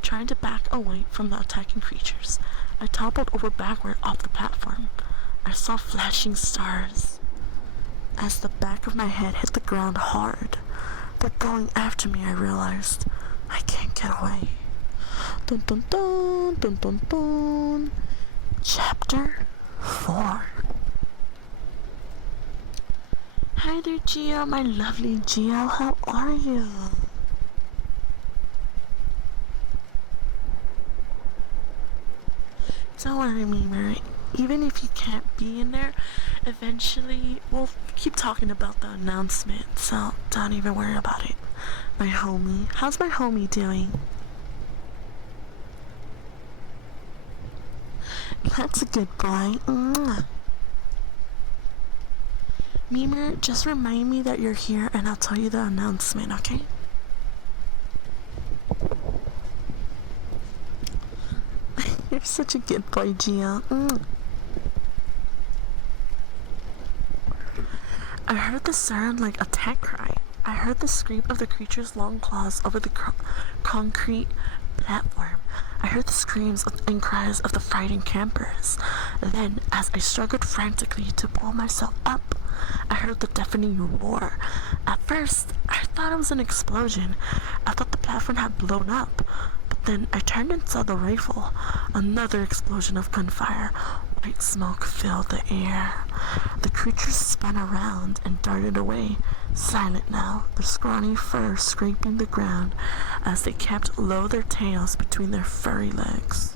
Trying to back away from the attacking creatures, I toppled over backward off the platform. I saw flashing stars. As the back of my head hit the ground hard, they're going after me, I realized. I can't get away. Dun dun dun, dun dun dun. Chapter 4. Hi there, Gio, my lovely Gio. How are you? Don't worry, Memer. Even if you can't be in there, eventually we'll keep talking about the announcement, so don't even worry about it. My homie. How's my homie doing? That's a good boy. Mwah. Memer, just remind me that you're here and I'll tell you the announcement, okay? You're such a good boy, Gio. I heard the sound like a attack cry. I heard the scream of the creature's long claws over the concrete platform. I heard the screams and cries of the frightened campers. Then, as I struggled frantically to pull myself up, I heard the deafening roar. At first, I thought it was an explosion. I thought the platform had blown up. But then I turned and saw the rifle. Another explosion of gunfire. White smoke filled the air. The creatures spun around and darted away, silent now, their scrawny fur scraping the ground as they kept low their tails between their furry legs.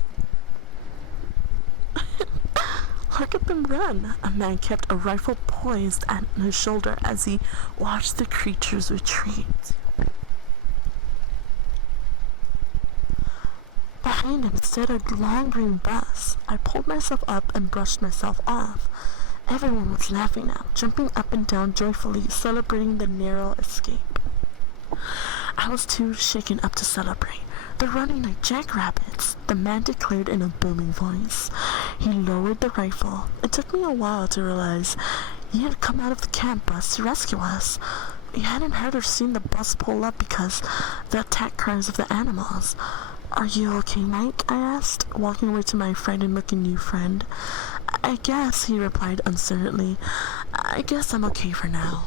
Look at them run! A man kept a rifle poised at his shoulder as he watched the creatures retreat. Behind him stood a long green bus. I pulled myself up and brushed myself off. Everyone was laughing now, jumping up and down joyfully, celebrating the narrow escape. I was too shaken up to celebrate. They're running like jackrabbits, the man declared in a booming voice. He lowered the rifle. It took me a while to realize he had come out of the camp bus to rescue us. He hadn't heard or seen the bus pull up because the attack cries of the animals. Are you okay, Mike? I asked, walking over to my frightened-looking new friend. I guess, he replied uncertainly. I guess I'm okay for now.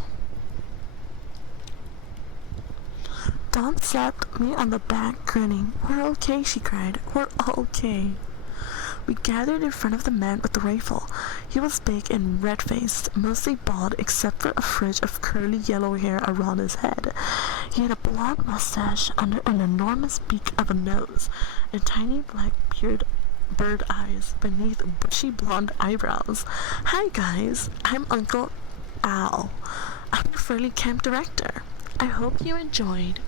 Dawn slapped me on the back, grinning. We're okay, she cried. We're all okay. We gathered in front of the man with the rifle. He was big and red-faced, mostly bald except for a fringe of curly yellow hair around his head. He had a blonde mustache under an enormous beak of a nose, and tiny black bird eyes beneath bushy blonde eyebrows. Hi guys, I'm Uncle Al. I'm your friendly camp director. I hope you enjoyed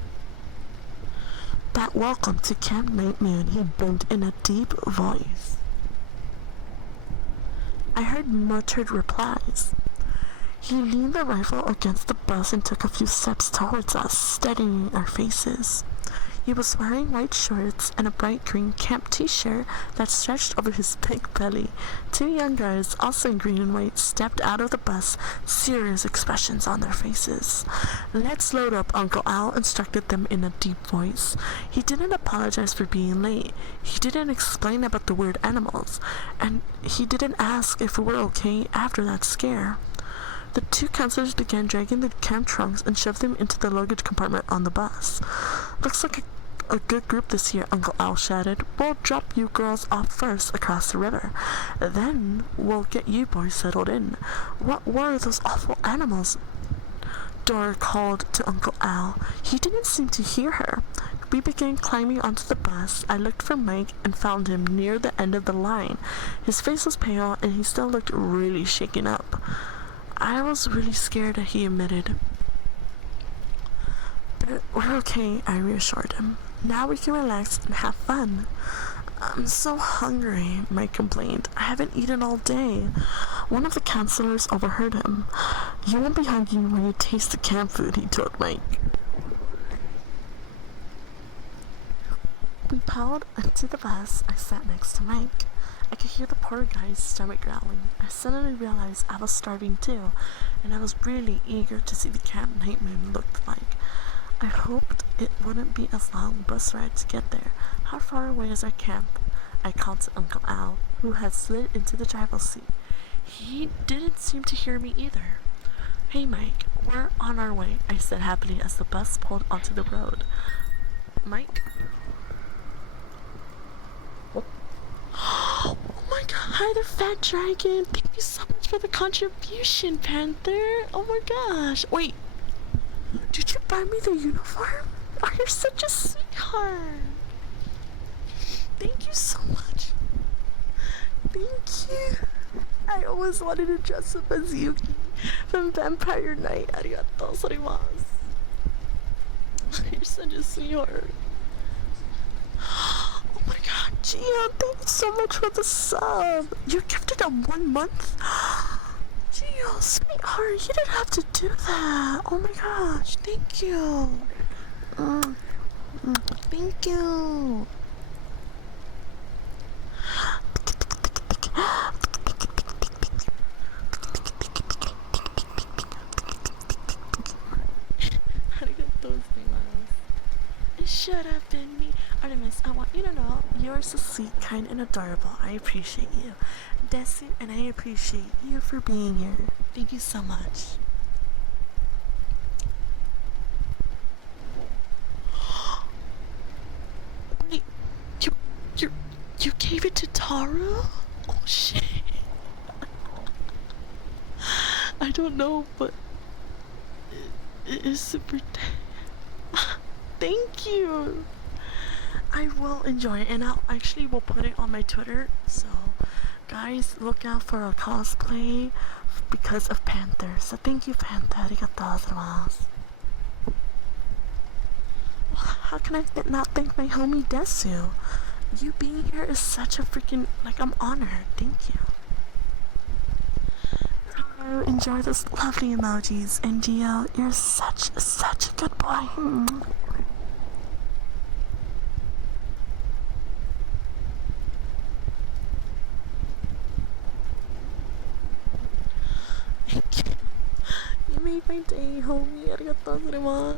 that welcome to Camp Nightmare, he boomed in a deep voice. I heard muttered replies. He leaned the rifle against the bus and took a few steps towards us, steadying our faces. He was wearing white shorts and a bright green camp t-shirt that stretched over his big belly. Two young guys, also in green and white, stepped out of the bus, serious expressions on their faces. Let's load up, Uncle Al instructed them in a deep voice. He didn't apologize for being late. He didn't explain about the weird animals. And he didn't ask if we were okay after that scare. The two counselors began dragging the camp trunks and shoved them into the luggage compartment on the bus. Looks like a good group this year, Uncle Al shouted. We'll drop you girls off first across the river. Then we'll get you boys settled in. What were those awful animals? Dora called to Uncle Al. He didn't seem to hear her. We began climbing onto the bus. I looked for Mike and found him near the end of the line. His face was pale and he still looked really shaken up. I was really scared, he admitted. We're okay, I reassured him. Now we can relax and have fun. I'm so hungry, Mike complained. I haven't eaten all day. One of the counselors overheard him. You won't be hungry when you taste the camp food, he told Mike. We piled into the bus. I sat next to Mike. I could hear the poor guy's stomach growling. I suddenly realized I was starving too, and I was really eager to see the camp night moon looked like. I hoped it wouldn't be a long bus ride to get there. How far away is our camp? I called to Uncle Al, who had slid into the driver's seat. He didn't seem to hear me either. Hey Mike, we're on our way, I said happily as the bus pulled onto the road. Mike? Oh my god, hi there, Fat Dragon. Thank you so much for the contribution, Panther. Oh my gosh. Wait, did you buy me the uniform? Oh, you're such a sweetheart. Thank you so much. Thank you. I always wanted to dress up as Yuki from Vampire Night. Arigatou gozaimasu. You're such a sweetheart. Oh my god, Gia, thank you so much for the sub. You gifted him 1 month? Gia, sweetheart, you didn't have to do that. Oh my gosh, thank you. Thank you. It should have been me. Artemis, I want you to know you're so sweet, kind, and adorable. I appreciate you. Desu, and I appreciate you for being here. Thank you so much. Wait, you gave it to Taru? Oh shit. I don't know, but it is super thank you. I will enjoy it, and I'll actually will put it on my Twitter. So, guys, look out for a cosplay because of Panther. So thank you, Panther. Arigatou gozaimasu. How can I not thank my homie Desu? You being here is such a freaking I'm honored. Thank you. Enjoy those lovely emojis, and Gio, you're such a good boy. You made my day, homie. Arigatou gozaimasu.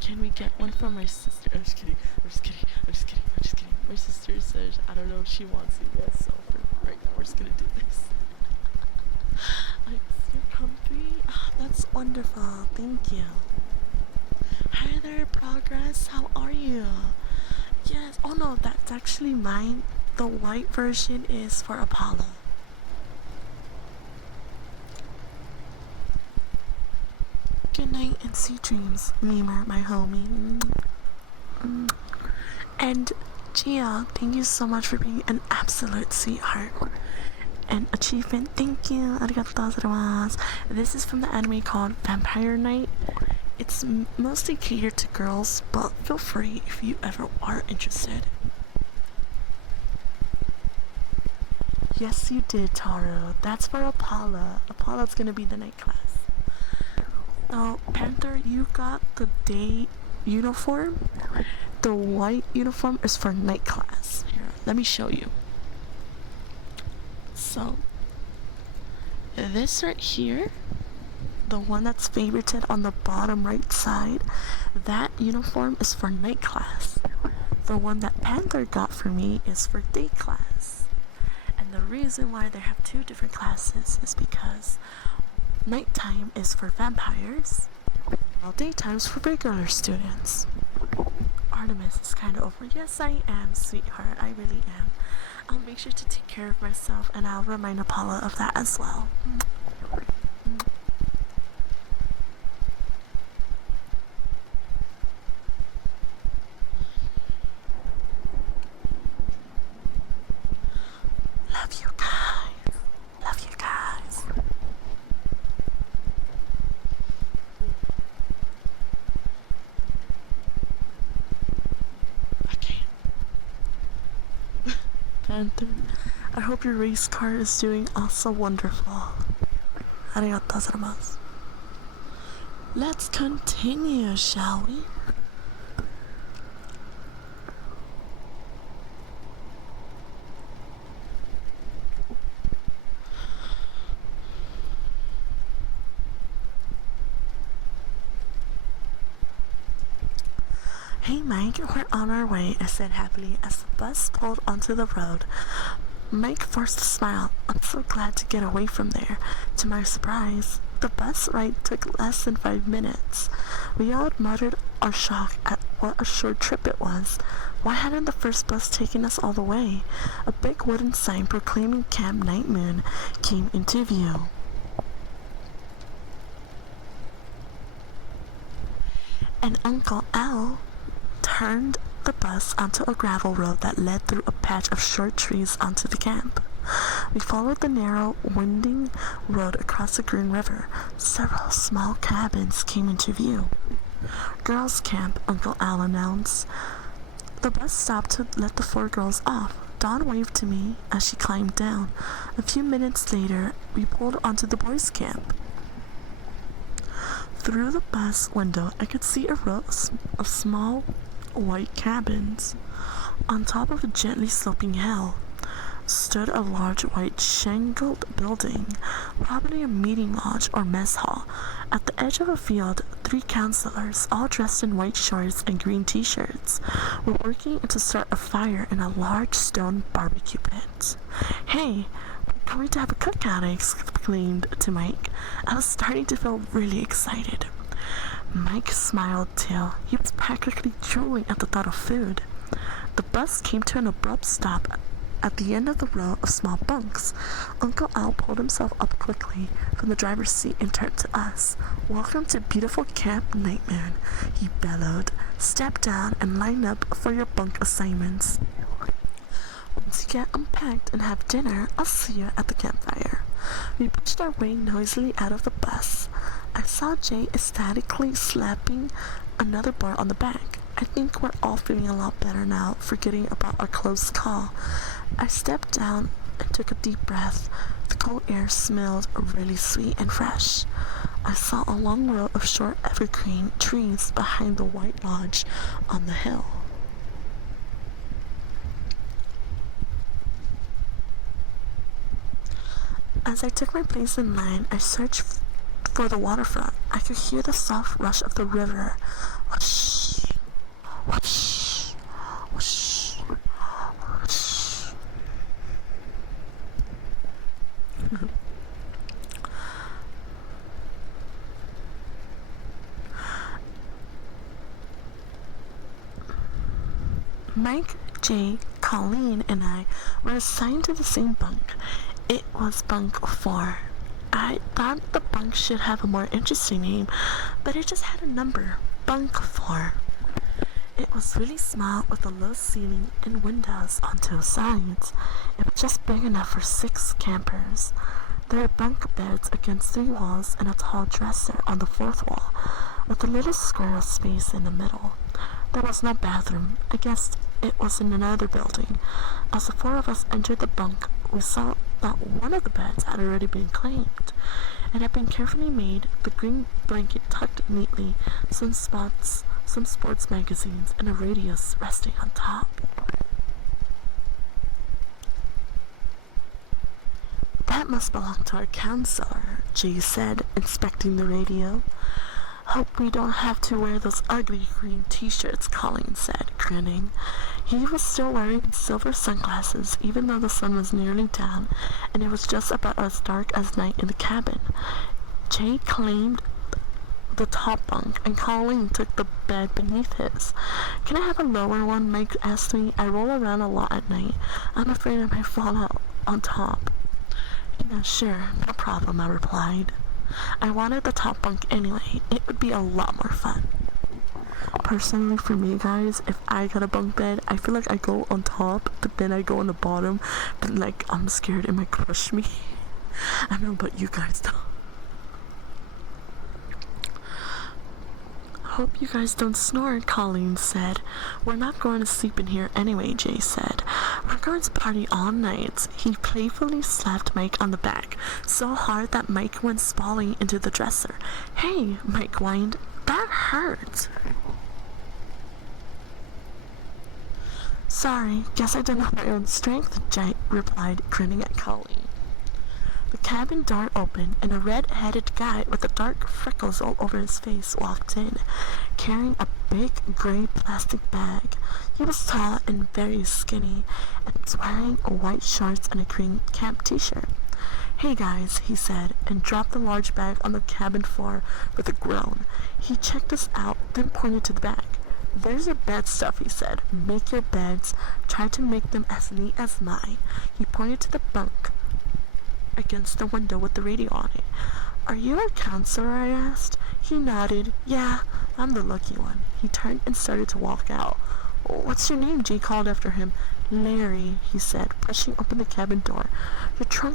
Can we get one from my sister? I'm just kidding. My sister says, I don't know if she wants it yet, so for right now we're just gonna do this. You're comfy? Oh, that's wonderful. Thank you. Hi there, Progress. How are you? Yes. Oh no, that's actually mine. The white version is for Apollo. Good night and sweet dreams, Memer, my homie. And Gia, thank you so much for being an absolute sweetheart. And Achievement, thank you. Arigatou gozaimasu. This is from the anime called Vampire Night. It's mostly catered to girls, but feel free if you ever are interested. Yes, you did, Taro. That's for Apollo. Apollo's gonna be the night class. So, Panther, you got the day uniform. The white uniform is for night class. Here, let me show you. So, this right here, the one that's favorited on the bottom right side, that uniform is for night class. The one that Panther got for me is for day class. And the reason why they have two different classes is because nighttime is for vampires Well, daytime's for regular students. Artemis is kind of over. Yes, I am, sweetheart. I really am. I'll make sure to take care of myself, and I'll remind Apollo of that as well. Love you guys. Love you guys. Okay. Panther, I hope your race car is doing also wonderful. Arigatou gozaimasu. Let's continue, shall we? Hey Mike, we're on our way, I said happily as the bus pulled onto the road. Mike forced a smile. I'm so glad to get away from there. To my surprise, the bus ride took less than 5 minutes. We all muttered our shock at what a short trip it was. Why hadn't the first bus taken us all the way? A big wooden sign proclaiming Camp Night Moon came into view. And Uncle Al turned the bus onto a gravel road that led through a patch of short trees onto the camp. We followed the narrow, winding road across the Green River. Several small cabins came into view. Girls' camp, Uncle Al announced. The bus stopped to let the 4 girls off. Dawn waved to me as she climbed down. A few minutes later, we pulled onto the boys' camp. Through the bus window, I could see a row of small white cabins. On top of a gently sloping hill stood a large white shingled building, probably a meeting lodge or mess hall. At the edge of a field, 3 counselors, all dressed in white shorts and green t-shirts, were working to start a fire in a large stone barbecue pit. Hey, we're going to have a cookout, I exclaimed to Mike. I was starting to feel really excited. Mike smiled too. He was practically drooling at the thought of food. The bus came to an abrupt stop at the end of the row of small bunks. Uncle Al pulled himself up quickly from the driver's seat and turned to us. Welcome to beautiful Camp Night Moon, he bellowed. Step down and line up for your bunk assignments. Once you get unpacked and have dinner, I'll see you at the campfire. We pushed our way noisily out of the bus. I saw Jay ecstatically slapping another boy on the back. I think we're all feeling a lot better now, forgetting about our close call. I stepped down and took a deep breath. The cold air smelled really sweet and fresh. I saw a long row of short evergreen trees behind the white lodge on the hill. As I took my place in line, I searched for the waterfront. I could hear the soft rush of the river. Whoosh, whoosh, whoosh, whoosh. Mike, Jay, Colleen, and I were assigned to the same bunk. It was bunk 4. I thought the bunk should have a more interesting name, but it just had a number, bunk 4. It was really small with a low ceiling and windows on 2 sides. It was just big enough for 6 campers. There were bunk beds against 3 walls and a tall dresser on the 4th wall, with a little square of space in the middle. There was no bathroom. I guessed it was in another building. As the 4 of us entered the bunk, we saw that one of the beds had already been claimed. It had been carefully made, the green blanket tucked neatly, some sports magazines, and a radio resting on top. That must belong to our counselor, Jay said, inspecting the radio. Hope we don't have to wear those ugly green t-shirts, Colleen said, grinning. He was still wearing silver sunglasses, even though the sun was nearly down, and it was just about as dark as night in the cabin. Jay claimed the top bunk, and Colleen took the bed beneath his. Can I have a lower one? Mike asked me. I roll around a lot at night. I'm afraid I might fall out on top. Yeah, sure, no problem, I replied. I wanted the top bunk anyway. It would be a lot more fun. Personally, for me, guys, if I got a bunk bed, I feel like I go on top, but then I go on the bottom, but like I'm scared it might crush me. I don't know about you guys though. Hope you guys don't snore, Colleen said. We're not going to sleep in here anyway, Jay said. We're going to party all night. He playfully slapped Mike on the back, so hard that Mike went sprawling into the dresser. Hey, Mike whined. That hurt. Sorry, guess I didn't have my own strength, Jay replied, grinning at Colleen. The cabin door opened, and a red-headed guy with the dark freckles all over his face walked in, carrying a big gray plastic bag. He was tall and very skinny, and was wearing white shorts and a green camp t-shirt. Hey guys, he said, and dropped the large bag on the cabin floor with a groan. He checked us out, then pointed to the bag. There's your bed stuff, he said. Make your beds. Try to make them as neat as mine. He pointed to the bunk against the window with the radio on it. Are you a counselor? I asked. He nodded. Yeah, I'm the lucky one. He turned and started to walk out. What's your name? Jay called after him. Larry, he said, pushing open the cabin door. Your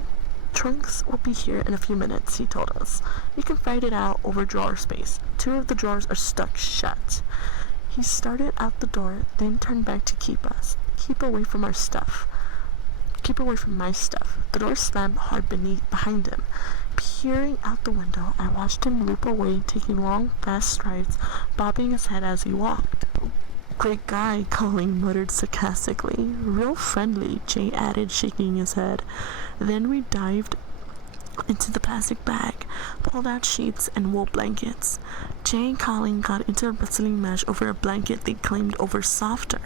trunks will be here in a few minutes, he told us. You can fight it out over drawer space. 2 of the drawers are stuck shut. He started out the door, then turned back to keep away from our stuff. Keep away from my stuff. The door slammed hard behind him. Peering out the window, I watched him leap away, taking long, fast strides, bobbing his head as he walked. Great guy, Colleen muttered sarcastically. Real friendly, Jay added, shaking his head. Then we dived into the plastic bag, pulled out sheets and wool blankets. Jay and Colleen got into a wrestling match over a blanket they claimed over softer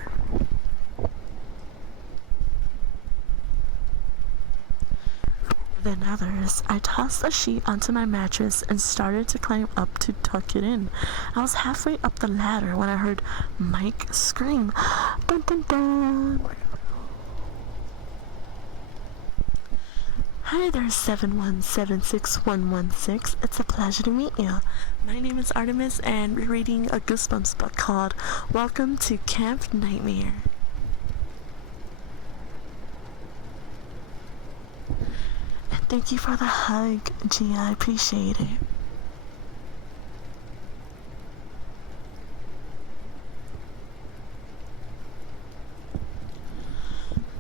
than others. I tossed a sheet onto my mattress and started to climb up to tuck it in. I was halfway up the ladder when I heard Mike scream, dun dun dun. Hi there, 7176116. It's a pleasure to meet you. My name is Artemis, and we're reading a Goosebumps book called Welcome to Camp Nightmare. And thank you for the hug, Gia. I appreciate it.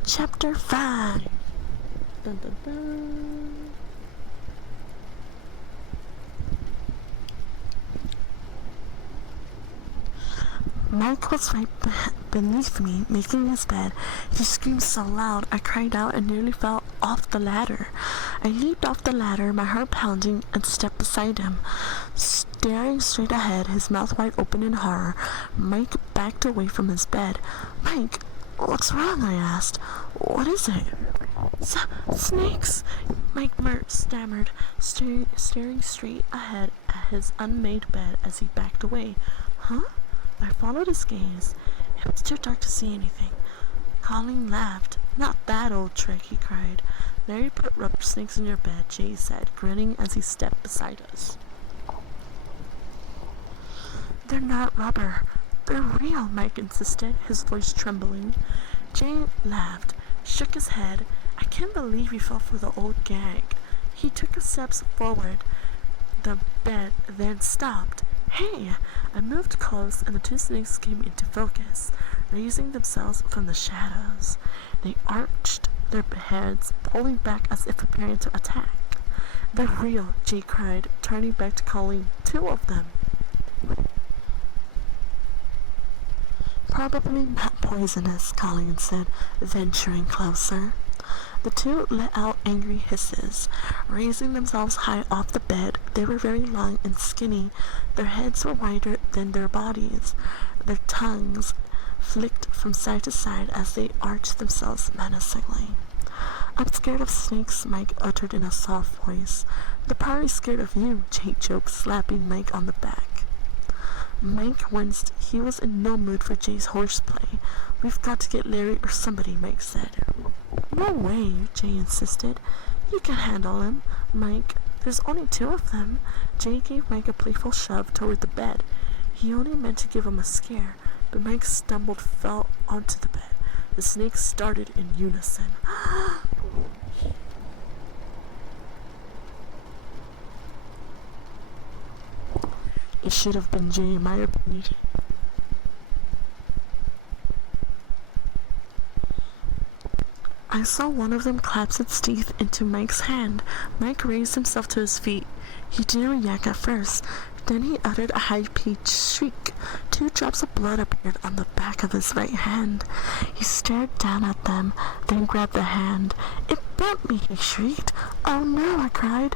Chapter 5. Dun, dun, dun. Mike was right beneath me, making his bed. He screamed so loud, I cried out and nearly fell off the ladder. I leaped off the ladder, my heart pounding, and stepped beside him. Staring straight ahead, his mouth wide open in horror, Mike backed away from his bed. Mike, what's wrong? I asked. What is it? Snakes! Mike stammered, staring straight ahead at his unmade bed as he backed away. Huh? I followed his gaze. It was too dark to see anything. Colleen laughed. Not that old trick, he cried. Larry put rubber snakes in your bed, Jay said, grinning as he stepped beside us. They're not rubber. They're real, Mike insisted, his voice trembling. Jay laughed, shook his head. I can't believe you fell for the old gag. He took a step forward, the bed, then stopped. Hey! I moved close, and the 2 snakes came into focus, raising themselves from the shadows. They arched their heads, pulling back as if preparing to attack. They're real, Jay cried, turning back to Colleen. 2 of them. Probably not poisonous, Colleen said, venturing closer. The 2 let out angry hisses, raising themselves high off the bed. They were very long and skinny. Their heads were wider than their bodies. Their tongues flicked from side to side as they arched themselves menacingly. I'm scared of snakes, Mike uttered in a soft voice. They're probably scared of you, Jake joked, slapping Mike on the back. Mike winced. He was in no mood for Jay's horseplay. We've got to get Larry or somebody, Mike said. No way, Jay insisted. You can handle him, Mike. There's only 2 of them. Jay gave Mike a playful shove toward the bed. He only meant to give him a scare, but Mike stumbled, fell onto the bed. The snakes started in unison. It should have been Jay, in my opinion. I saw one of them collapse its teeth into Mike's hand. Mike raised himself to his feet. He didn't react at first. Then he uttered a high-pitched shriek. 2 drops of blood appeared on the back of his right hand. He stared down at them, then grabbed the hand. It bit me, he shrieked. Oh no, I cried.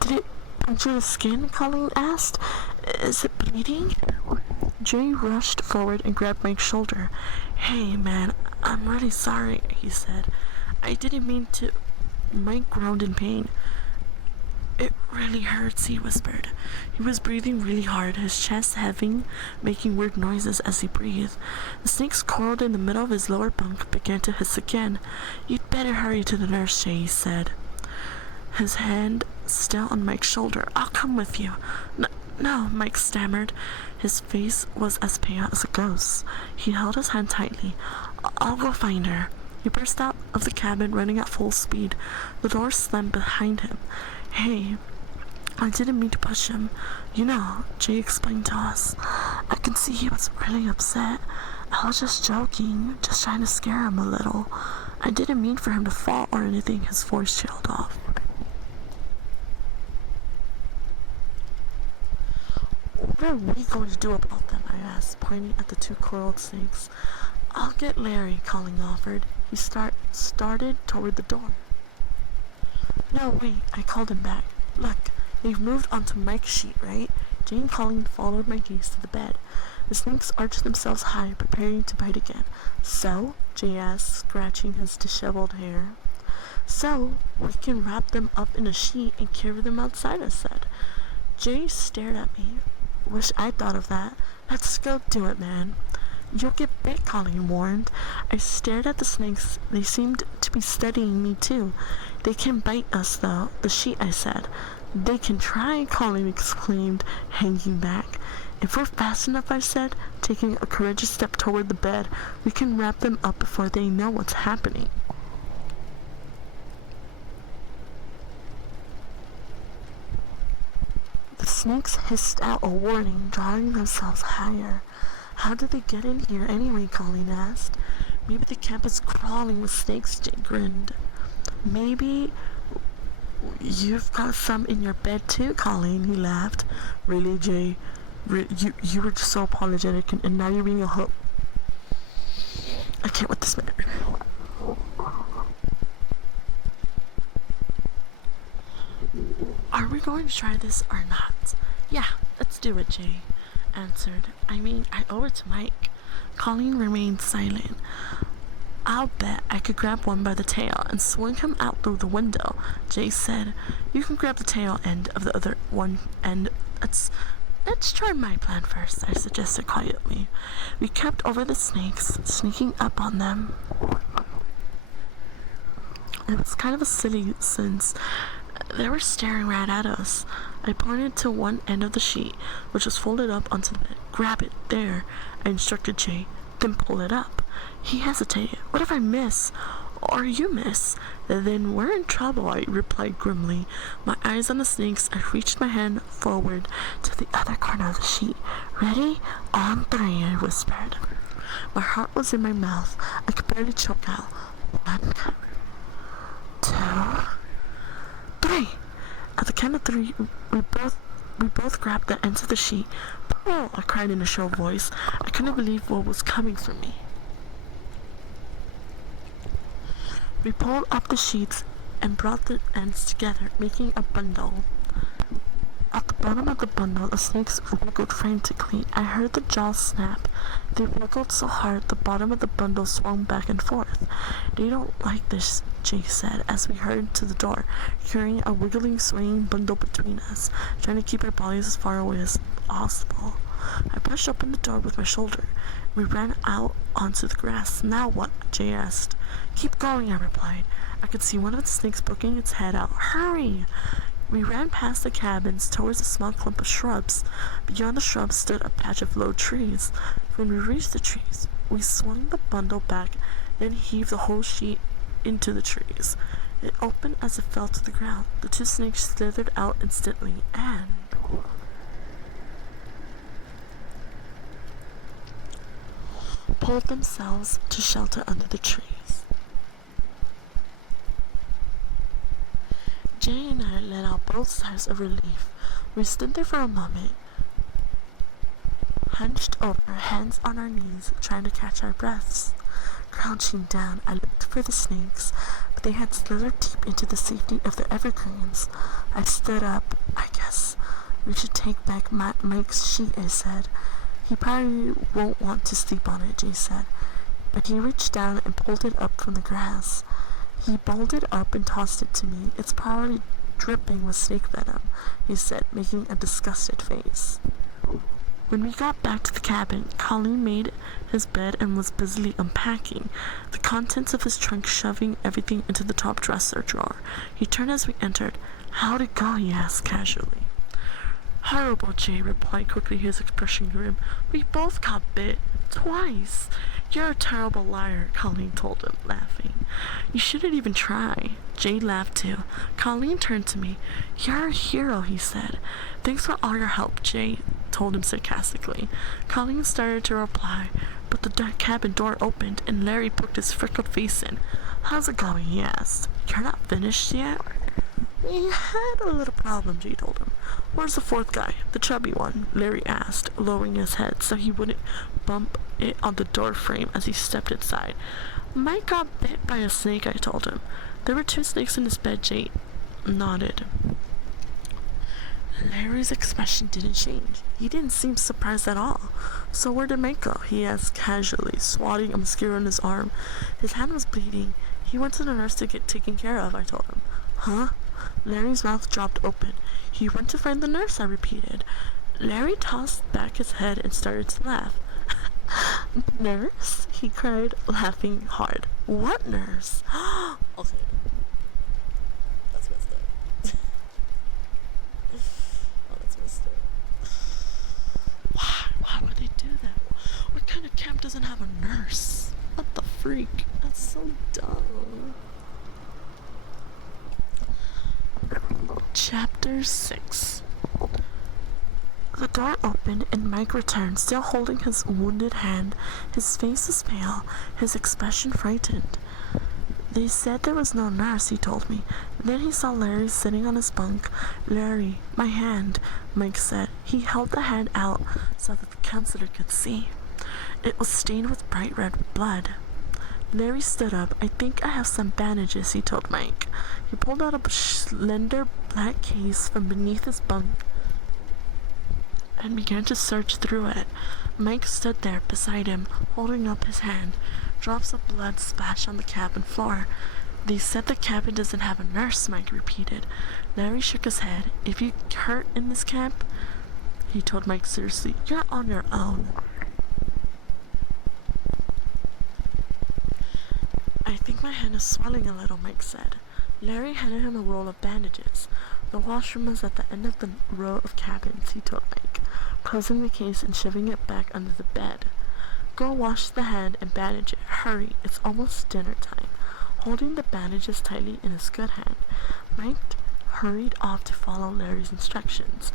Did it puncture the skin? Colleen asked. Is it bleeding? Jay rushed forward and grabbed Mike's shoulder. Hey, man, I'm really sorry, he said. I didn't mean to. Mike groaned in pain. It really hurts, he whispered. He was breathing really hard, his chest heaving, making weird noises as he breathed. The snakes coiled in the middle of his lower bunk began to hiss again. You'd better hurry to the nurse, Jay said, his hand still on Mike's shoulder. I'll come with you. No, Mike stammered. His face was as pale as a ghost. He held his hand tightly. I'll go find her. He burst out of the cabin, running at full speed. The door slammed behind him. Hey, I didn't mean to push him. You know, Jay explained to us. I can see he was really upset. I was just joking, just trying to scare him a little. I didn't mean for him to fall or anything, his voice trailed off. What are we going to do about them? I asked, pointing at the 2 coiled snakes. I'll get Larry, Colleen offered. He started toward the door. No, wait, I called him back. Look, they've moved onto Mike's sheet, right? Jay and Colleen followed my gaze to the bed. The snakes arched themselves high, preparing to bite again. So? Jay asked, scratching his disheveled hair. So, we can wrap them up in a sheet and carry them outside, I said. Jay stared at me. Wish I'd thought of that. Let's go do it, man. You'll get bit, Colleen warned. I stared at the snakes. They seemed to be studying me, too. They can bite us, though, the sheet, I said. They can try, Colleen exclaimed, hanging back. If we're fast enough, I said, taking a courageous step toward the bed, we can wrap them up before they know what's happening. The snakes hissed out a warning, drawing themselves higher. How did they get in here anyway? Colleen asked. Maybe the camp is crawling with snakes, Jay grinned. Maybe you've got some in your bed too, Colleen, he laughed. Really, Jay? You were just so apologetic and now you're being a hook. I can't with this man. Are we going to try this or not? Yeah, let's do it, Jay answered. I mean, I owe it to Mike. Colleen remained silent. I'll bet I could grab one by the tail and swing him out through the window, Jay said. You can grab the tail end of the other one end. Let's try my plan first, I suggested quietly. We kept over the snakes, sneaking up on them. It was kind of a silly since they were staring right at us. I pointed to one end of the sheet, which was folded up onto the bed. Grab it, there, I instructed Jay. Then pull it up. He hesitated. What if I miss? Or you miss? Then we're in trouble, I replied grimly. My eyes on the snakes, I reached my hand forward to the other corner of the sheet. Ready? On 3, I whispered. My heart was in my mouth. I could barely choke out. 1, 2, 3. At the count of 3, we both grabbed the ends of the sheet. Pull! I cried in a shrill voice. I couldn't believe what was coming for me. We pulled up the sheets and brought the ends together, making a bundle. At the bottom of the bundle, the snakes wiggled frantically. I heard the jaws snap. They wiggled so hard the bottom of the bundle swung back and forth. They don't like this, Jay said as we hurried to the door, carrying a wiggling, swaying bundle between us, trying to keep our bodies as far away as possible. I pushed open the door with my shoulder. We ran out onto the grass. Now what? Jay asked. Keep going, I replied. I could see one of the snakes poking its head out. Hurry! We ran past the cabins towards a small clump of shrubs. Beyond the shrubs stood a patch of low trees. When we reached the trees, we swung the bundle back, then heaved the whole sheet into the trees. It opened as it fell to the ground. The two snakes slithered out instantly and pulled themselves to shelter under the trees. Jay and I let out both sighs of relief. We stood there for a moment, hunched over, hands on our knees, trying to catch our breaths. Crouching down, I looked for the snakes, but they had slithered deep into the safety of the evergreens. I stood up. I guess we should take back Mike's sheet, I said. He probably won't want to sleep on it, Jay said. But he reached down and pulled it up from the grass. He balled it up and tossed it to me. It's probably dripping with snake venom, he said, making a disgusted face. When we got back to the cabin, Colleen made his bed and was busily unpacking, the contents of his trunk shoving everything into the top dresser drawer. He turned as we entered. How'd it go? He asked casually. Horrible, Jay replied quickly, his expression grim. We both got bit. Twice. You're a terrible liar, Colleen told him, laughing. You shouldn't even try. Jay laughed too. Colleen turned to me. You're a hero, he said. Thanks for all your help, Jay told him sarcastically. Colleen started to reply, but the cabin door opened and Larry poked his freckled face in. How's it going? He asked. You're not finished yet? We had a little problem, Jay told him. Where's the fourth guy? The chubby one? Larry asked, lowering his head so he wouldn't bump it on the door frame as he stepped inside. Mike got bit by a snake, I told him. There were 2 snakes in his bed, Jay nodded. Larry's expression didn't change. He didn't seem surprised at all. So where did Mike go? He asked casually, swatting a mosquito on his arm. His hand was bleeding. He went to the nurse to get taken care of, I told him. Huh? Larry's mouth dropped open. He went to find the nurse, I repeated. Larry tossed back his head and started to laugh. Nurse? He cried, laughing hard. What nurse? Okay. That's messed up. Oh, that's messed up. Why would they do that? What kind of camp doesn't have a nurse? What the freak? That's so dumb. Chapter 6. The door opened and Mike returned, still holding his wounded hand. His face was pale, his expression frightened. They said there was no nurse, he told me. Then he saw Larry sitting on his bunk. Larry, my hand, Mike said. He held the hand out so that the counselor could see. It was stained with bright red blood. Larry stood up. I think I have some bandages, he told Mike. He pulled out a slender black case from beneath his bunk and began to search through it. Mike stood there beside him, holding up his hand. Drops of blood splashed on the cabin floor. They said the cabin doesn't have a nurse, Mike repeated. Larry shook his head. If you hurt in this camp, he told Mike seriously, you're on your own. I think my hand is swelling a little, Mike said. Larry handed him a roll of bandages. The washroom was at the end of the row of cabins, he told Mike, closing the case and shoving it back under the bed. Go wash the hand and bandage it. Hurry, it's almost dinner time. Holding the bandages tightly in his good hand, Mike hurried off to follow Larry's instructions.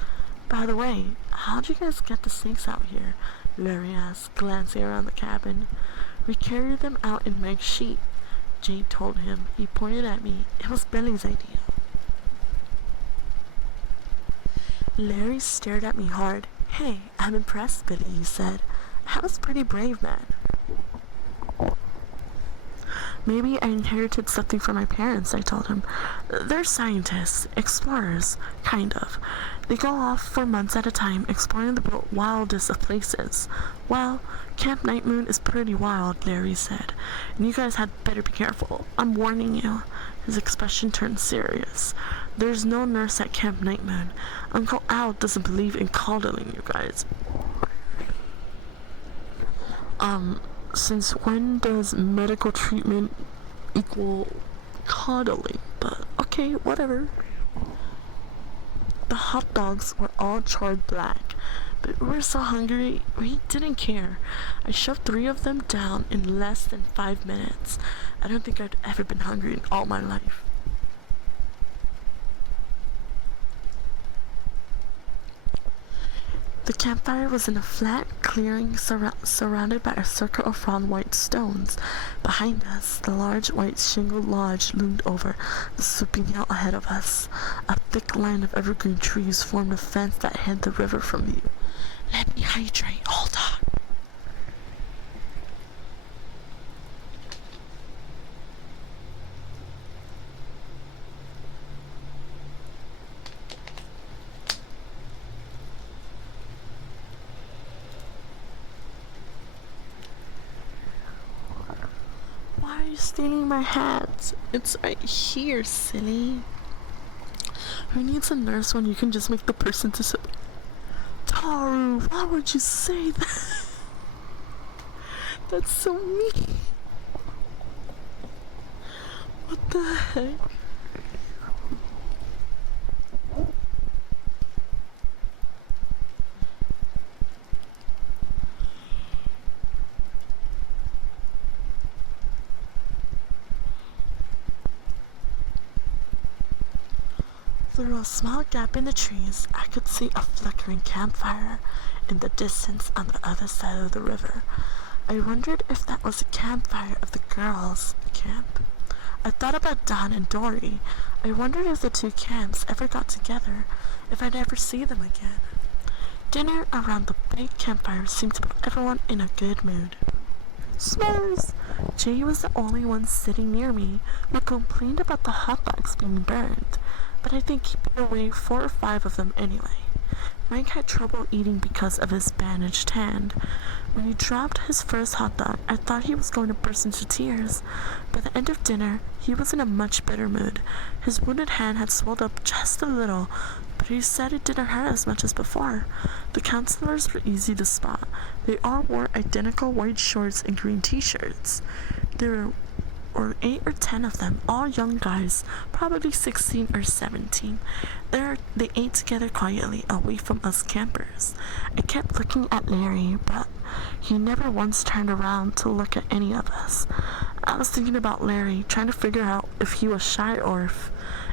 By the way, how'd you guys get the snakes out here? Larry asked, glancing around the cabin. We carried them out in Mike's sheet, Jay told him. He pointed at me. It was Billy's idea. Larry stared at me hard. Hey, I'm impressed, Billy, he said. I was pretty brave, man. Maybe I inherited something from my parents, I told him. They're scientists, explorers, kind of. They go off for months at a time exploring the wildest of places. Well, Camp Night Moon is pretty wild, Larry said, and you guys had better be careful. I'm warning you. His expression turned serious. There's no nurse at Camp Night Moon. Uncle Al doesn't believe in coddling you guys. Since when does medical treatment equal coddling? But okay, whatever. The hot dogs were all charred black, but we were so hungry we didn't care. I shoved 3 of them down in less than 5 minutes. I don't think I'd ever been hungry in all my life. The campfire was in a flat clearing surrounded by a circle of round white stones. Behind us, the large white shingled lodge loomed over the sweeping hill ahead of us. A thick line of evergreen trees formed a fence that hid the river from view. Let me hydrate. Hold on. Why are you stealing my hat? It's right here, silly. Who needs a nurse when you can just make the person disappear? Taru, why would you say that? That's so mean. What the heck? Through a small gap in the trees, I could see a flickering campfire in the distance on the other side of the river. I wondered if that was a campfire of the girls' camp. I thought about Don and Dory. I wondered if the 2 camps ever got together, if I'd ever see them again. Dinner around the big campfire seemed to put everyone in a good mood. S'mores! Jay was the only one sitting near me who complained about the hot dogs being burned, but I think he put away 4 or 5 of them anyway. Mike had trouble eating because of his bandaged hand. When he dropped his first hot dog, I thought he was going to burst into tears. By the end of dinner, he was in a much better mood. His wounded hand had swelled up just a little, but he said it didn't hurt as much as before. The counselors were easy to spot. They all wore identical white shorts and green t-shirts. There were 8 or 10 of them, all young guys, probably 16 or 17. They ate together quietly, away from us campers. I kept looking at Larry, but he never once turned around to look at any of us. I was thinking about Larry, trying to figure out if he was shy or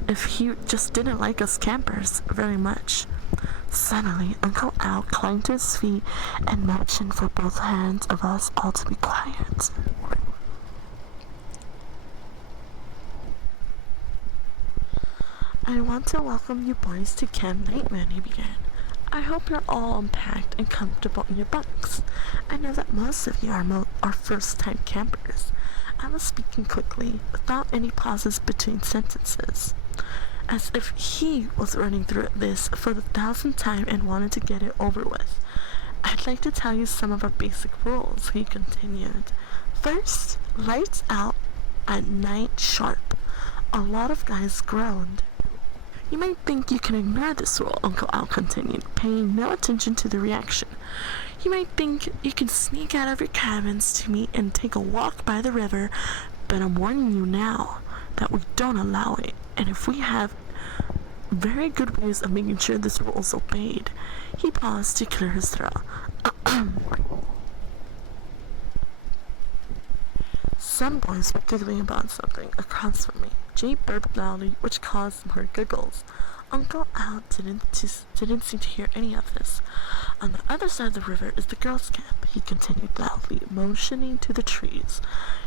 if he just didn't like us campers very much. Suddenly, Uncle Al climbed to his feet and motioned for both hands of us all to be quiet. I want to welcome you boys to Camp Night Moon, he began. I hope you're all unpacked and comfortable in your bunks. I know that most of you are first-time campers. I was speaking quickly, without any pauses between sentences, as if he was running through this for the 1,000th time and wanted to get it over with. I'd like to tell you some of our basic rules, he continued. First, lights out at night sharp. A lot of guys groaned. You might think you can ignore this rule, Uncle Al continued, paying no attention to the reaction. You might think you can sneak out of your cabins to me and take a walk by the river, but I'm warning you now that we don't allow it, and if we have very good ways of making sure this rule is obeyed. He paused to clear his throat. Some boys were giggling about something across from me. Jay burped loudly, which caused more giggles. Uncle Al didn't seem to hear any of this. On the other side of the river is the girls' camp, he continued loudly, motioning to the trees.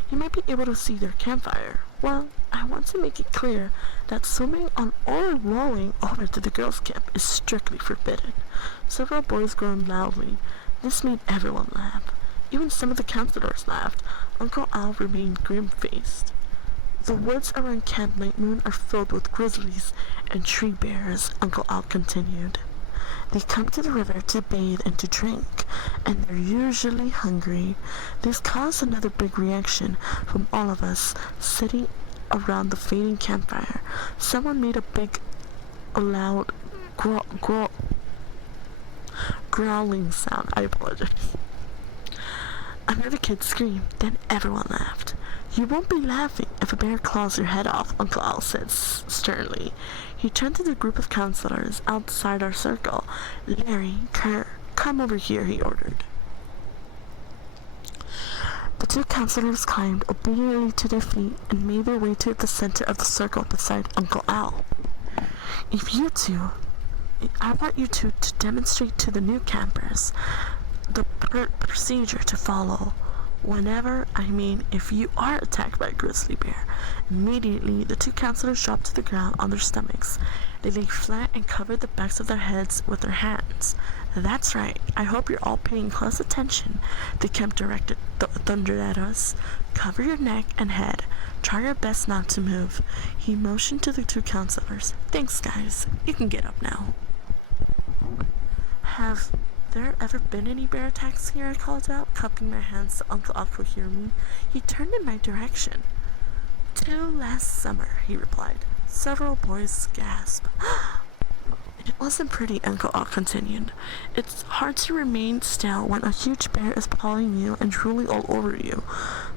You might be able to see their campfire. Well, I want to make it clear that swimming on or rowing over to the girls' camp is strictly forbidden. Several boys groaned loudly. This made everyone laugh. Even some of the counselors laughed. Uncle Al remained grim-faced. The woods around Camp Night Moon are filled with grizzlies and tree bears, Uncle Al continued. They come to the river to bathe and to drink, and they're usually hungry. This caused another big reaction from all of us sitting around the fading campfire. Someone made a big, loud growling sound. I apologize. Another kid screamed, then everyone laughed. You won't be laughing if a bear claws your head off, Uncle Al said sternly. He turned to the group of counselors outside our circle. Larry, Kerr, come over here, he ordered. The two counselors climbed obediently to their feet and made their way to the center of the circle beside Uncle Al. I want you two to demonstrate to the new campers the procedure to follow. If you are attacked by a grizzly bear, immediately the two counselors dropped to the ground on their stomachs. They lay flat and covered the backs of their heads with their hands. That's right. I hope you're all paying close attention, the Kemp directed thundered at us. Cover your neck and head. Try your best not to move. He motioned to the two counselors. Thanks, guys. You can get up now. Have there ever been any bear attacks here? I called out, cupping my hands so Uncle Al could hear me. He turned in my direction. 2 last summer, he replied. Several boys gasped. It wasn't pretty, Uncle Al continued. It's hard to remain still when a huge bear is pawing you and drooling all over you.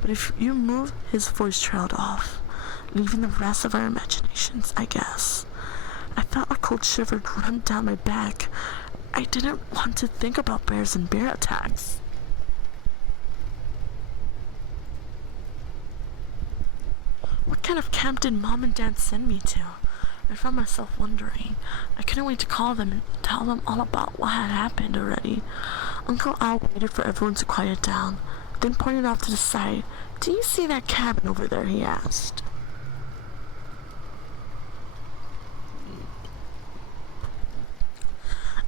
But if you move, his voice trailed off, leaving the rest of our imaginations, I guess. I felt a cold shiver run down my back. I didn't want to think about bears and bear attacks. What kind of camp did Mom and Dad send me to? I found myself wondering. I couldn't wait to call them and tell them all about what had happened already. Uncle Al waited for everyone to quiet down, then pointed off to the side. Do you see that cabin over there? He asked.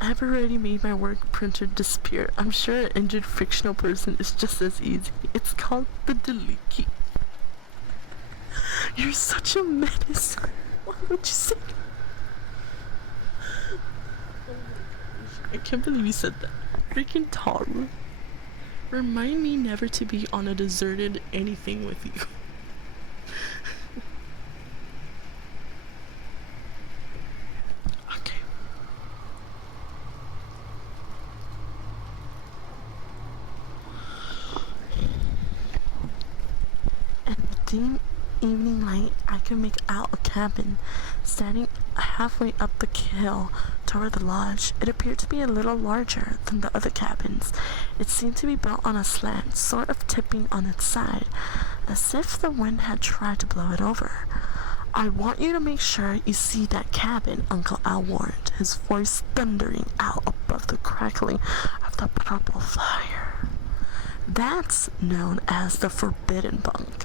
I've already made my work printer disappear. I'm sure an injured fictional person is just as easy. It's called the delete key. You're such a menace. Why would you say that? Oh my gosh. I can't believe you said that. Freaking Tara. Remind me never to be on a deserted anything with you. Okay. And the dim evening light, I could make out a cabin standing halfway up the hill toward the lodge. It appeared to be a little larger than the other cabins. It seemed to be built on a slant, sort of tipping on its side, as if the wind had tried to blow it over. I want you to make sure you see that cabin, Uncle Al warned, his voice thundering out above the crackling of the purple fire. That's known as the forbidden bunk.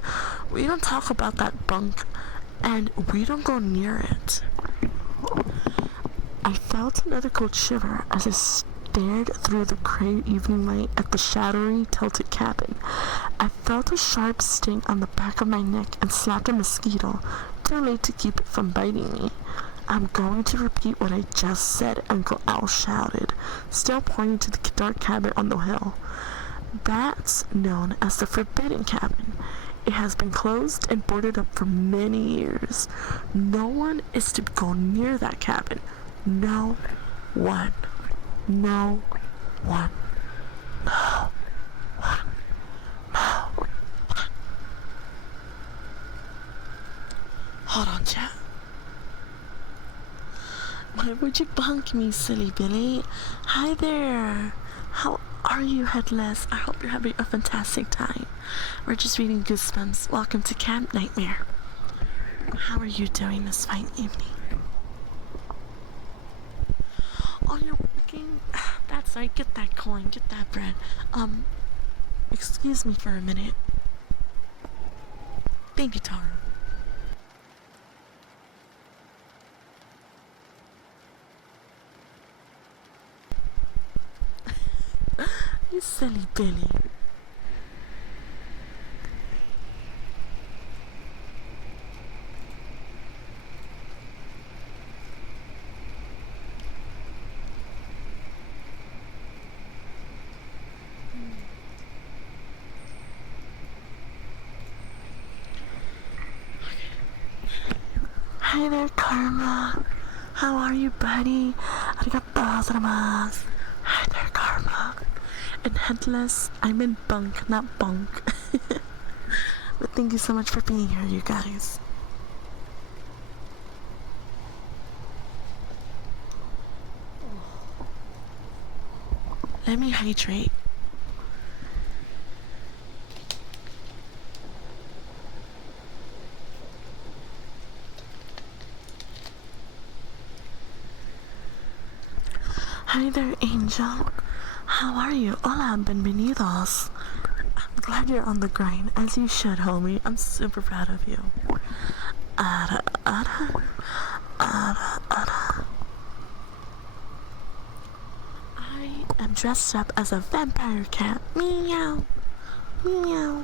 We don't talk about that bunk, and we don't go near it. I felt another cold shiver as I stared through the gray evening light at the shadowy, tilted cabin. I felt a sharp sting on the back of my neck and slapped a mosquito, too late to keep it from biting me. I'm going to repeat what I just said, Uncle Al shouted, still pointing to the dark cabin on the hill. That's known as the forbidden cabin. It has been closed and boarded up for many years. No one is to go near that cabin. No one. No one. No one. No one. Hold on, chat. Why would you bunk me, silly Billy? Hi there. How are you, Headless? I hope you're having a fantastic time. We're just reading Goosebumps. Welcome to Camp Nightmare. How are you doing this fine evening? Oh, you're working? That's right. Get that coin. Get that bread. Excuse me for a minute. Thank you, Tara. You silly Billy. Hi there, Karma. How are you, buddy? Arigato gozaimasu. Hi there, Karma. And Headless, I'm in bunk, not bunk. But thank you so much for being here, you guys. Let me hydrate. Hi there, Angel. How are you? Hola, bienvenidos. I'm glad you're on the grind, as you should, homie. I'm super proud of you. Ara, ara, ara, ara. I am dressed up as a vampire cat. Meow, meow.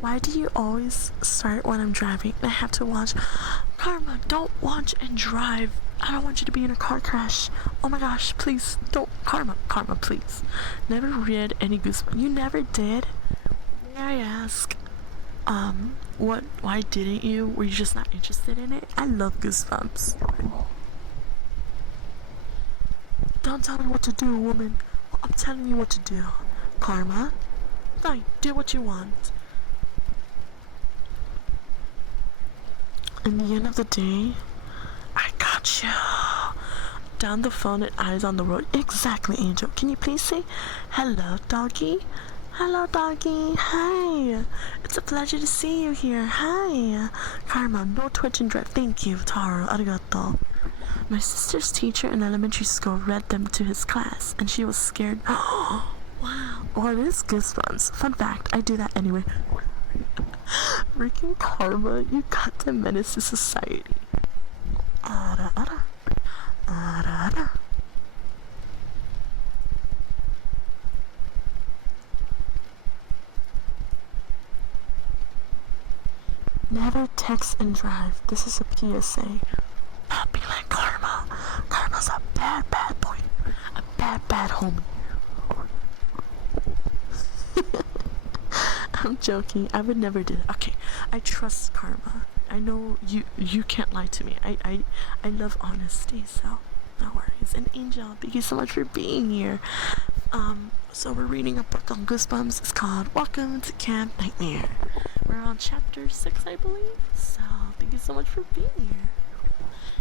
Why do you always start when I'm driving? I have to watch. Karma, don't watch and drive. I don't want you to be in a car crash. Oh my gosh, please don't. Karma, please. Never read any Goosebumps. You never did? May I ask, why didn't you? Were you just not interested in it? I love Goosebumps. Don't tell me what to do, woman. I'm telling you what to do. Karma, fine, do what you want. In the end of the day, I got you. Down the phone and eyes on the road. Exactly, Angel. Can you please say hello, doggy? Hello, doggy. Hi. It's a pleasure to see you here. Hi. Karma, no Twitch and drive. Thank you, Taro. Arigato. My sister's teacher in elementary school read them to his class, and she was scared. Wow. What is Goosebumps? Fun fact, I do that anyway. Freaking Karma, you got to menace to society. Ara, ara. Ara, ara. Never text and drive. This is a PSA. Not be like Karma. Karma's a bad boy. A bad homie. I'm joking. I would never do that. Okay, I trust Karma. I know you can't lie to me. I love honesty, so no worries. And Angel, thank you so much for being here. So we're reading a book on Goosebumps. It's called Welcome to Camp Nightmare. We're on chapter 6, I believe. So thank you so much for being here.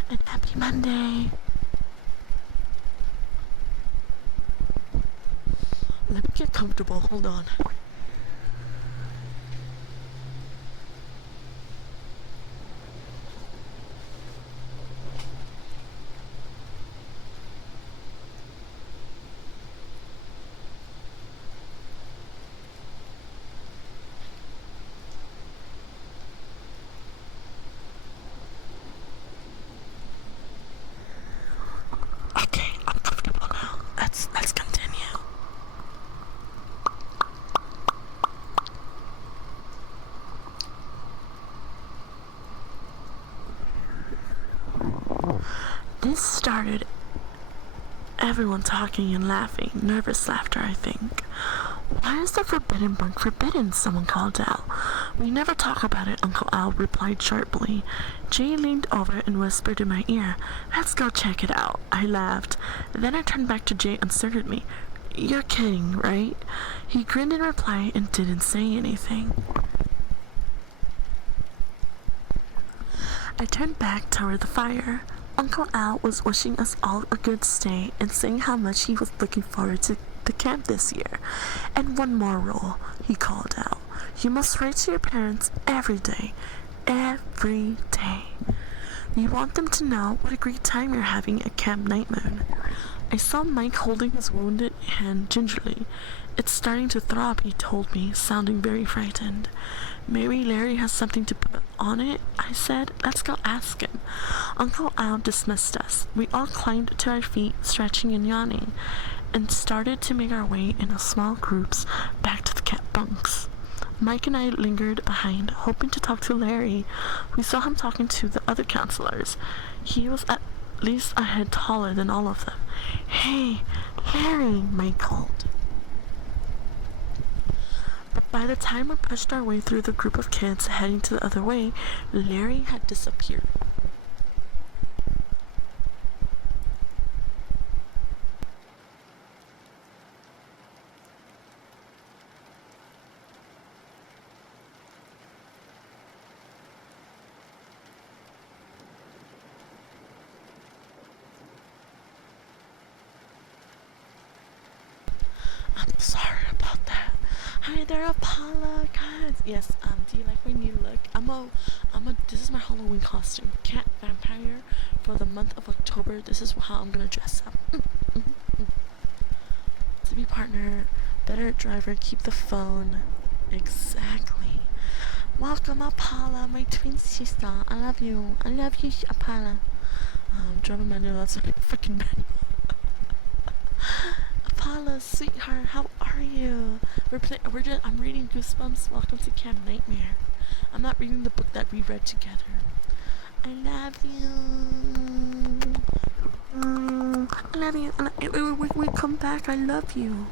And happy Monday. Let me get comfortable. Hold on. Okay, I'm comfortable now. Let's continue. This started everyone talking and laughing, nervous laughter, I think. Why is the forbidden bunk forbidden? Someone called out. We never talk about it, Uncle Al replied sharply. Jay leaned over and whispered in my ear, Let's go check it out. I laughed. Then I turned back to Jay and stared at me. You're kidding, right? He grinned in reply and didn't say anything. I turned back toward the fire. Uncle Al was wishing us all a good stay and saying how much he was looking forward to the camp this year. And one more rule, he called out. You must write to your parents every day. Every day. You want them to know what a great time you're having at Camp Night Moon. I saw Mike holding his wounded hand gingerly. It's starting to throb, he told me, sounding very frightened. Maybe Larry has something to put on it, I said. Let's go ask him. Uncle Al dismissed us. We all climbed to our feet, stretching and yawning, and started to make our way in small groups back to the camp bunks. Mike and I lingered behind, hoping to talk to Larry. We saw him talking to the other counselors. He was at least a head taller than all of them. Hey, Larry, Mike called. But by the time we pushed our way through the group of kids heading to the other way, Larry had disappeared. Hi there, Apollo. Guys, yes. Do you like my new look? This is my Halloween costume, cat vampire, for the month of October. This is how I'm gonna dress up. To be partner, better driver, keep the phone. Exactly. Welcome, Apollo, my twin sister. I love you. I love you, Apollo. Driver manual. That's a freaking manual. Apollo, sweetheart, how are you? I'm reading Goosebumps. Welcome to Camp Nightmare. I'm not reading the book that we read together. I love you. I love you. We come back. I love you.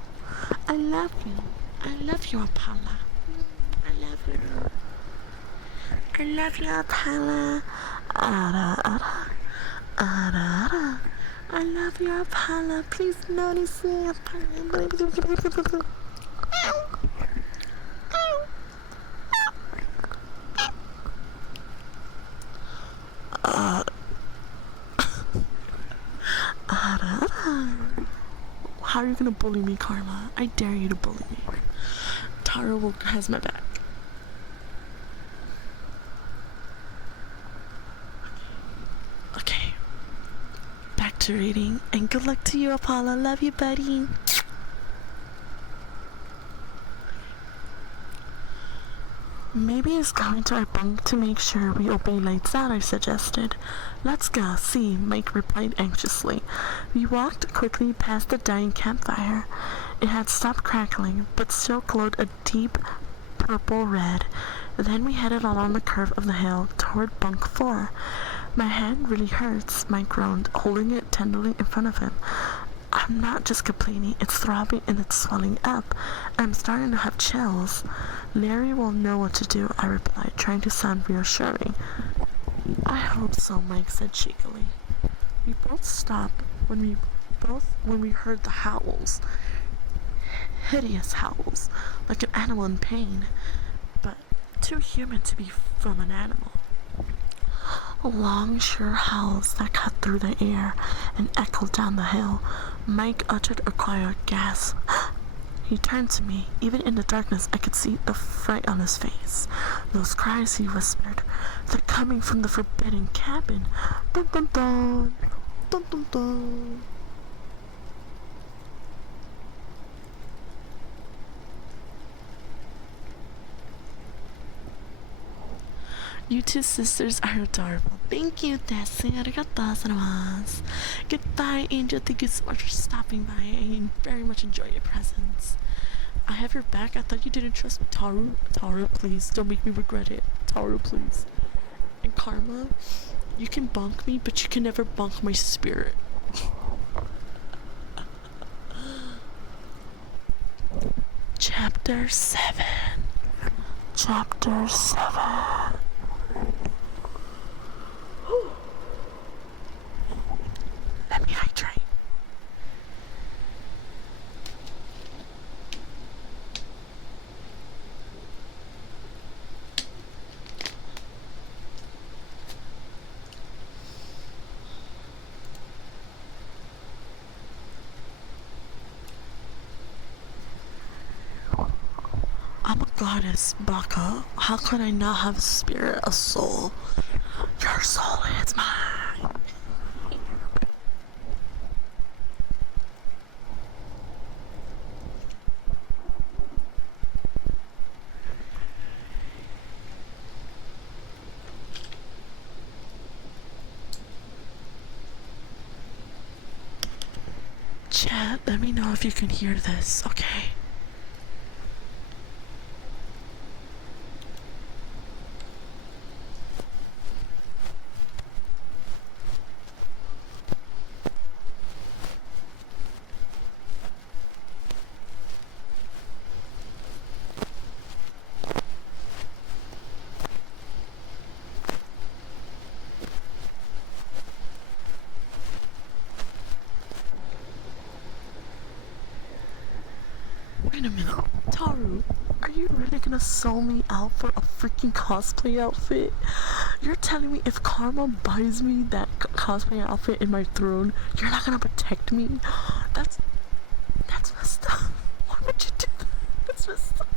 I love you. I love you, Apollo. I love you. I love you, Apollo. I love you, Apollo. Please notice me, Apollo. How are you gonna bully me, Karma? I dare you to bully me. Taro has my back. Okay. Back to reading. And good luck to you, Apollo. Love you, buddy. Maybe it's going to our bunk to make sure we obey lights out, I suggested. Let's go, see, Mike replied anxiously. We walked quickly past the dying campfire. It had stopped crackling, but still glowed a deep purple red. Then we headed along the curve of the hill toward bunk 4. My hand really hurts, Mike groaned, holding it tenderly in front of him. I'm not just complaining, it's throbbing and it's swelling up. I'm starting to have chills. Larry will know what to do, I replied, trying to sound reassuring. I hope so, Mike said shakily. We both stopped when we heard the howls. Hideous howls, like an animal in pain, but too human to be from an animal. Long, sure howls that cut through the air and echoed down the hill. Mike uttered a quiet gasp. He turned to me. Even in the darkness, I could see the fright on his face. Those cries, he whispered, they're coming from the forbidden cabin. Dun dun dun. Dun dun dun. You two sisters are adorable. Thank you, Desi. Arigato gozaimasu. Goodbye, Angel. Thank you so much for stopping by. I very much enjoy your presence. I have your back. I thought you didn't trust me. Taru, please. Don't make me regret it. Taru, please. And Karma, you can bonk me, but you can never bonk my spirit. Chapter 7. Chapter 7. Let me hydrate. I'm a goddess, Baka. How could I not have a spirit, a soul? Your soul is mine. Chat, let me know if you can hear this, okay? Wait a minute, Taru, are you really gonna sell me out for a freaking cosplay outfit? You're telling me if Karma buys me that cosplay outfit in my throne, you're not gonna protect me? That's messed up. Why would you do that? That's messed up.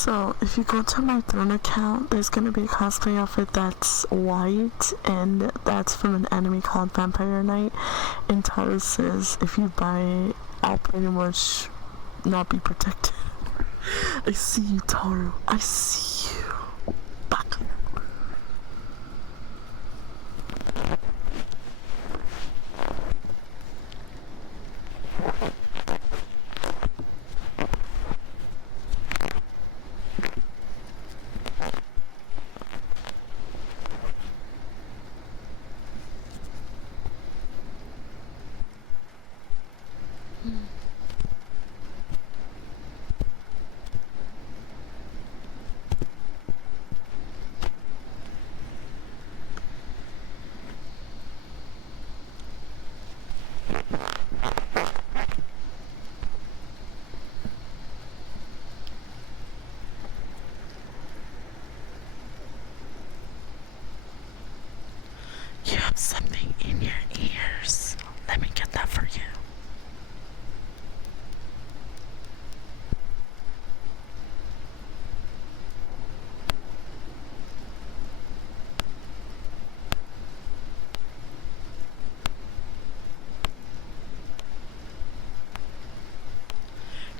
So, if you go to my Throne account, there's gonna be a cosplay outfit that's white, and that's from an anime called Vampire Knight. And Taro says, if you buy it, I'll pretty much not be protected. I see you, Taro. I see you. Back. You have something in your ears. Let me get that for you.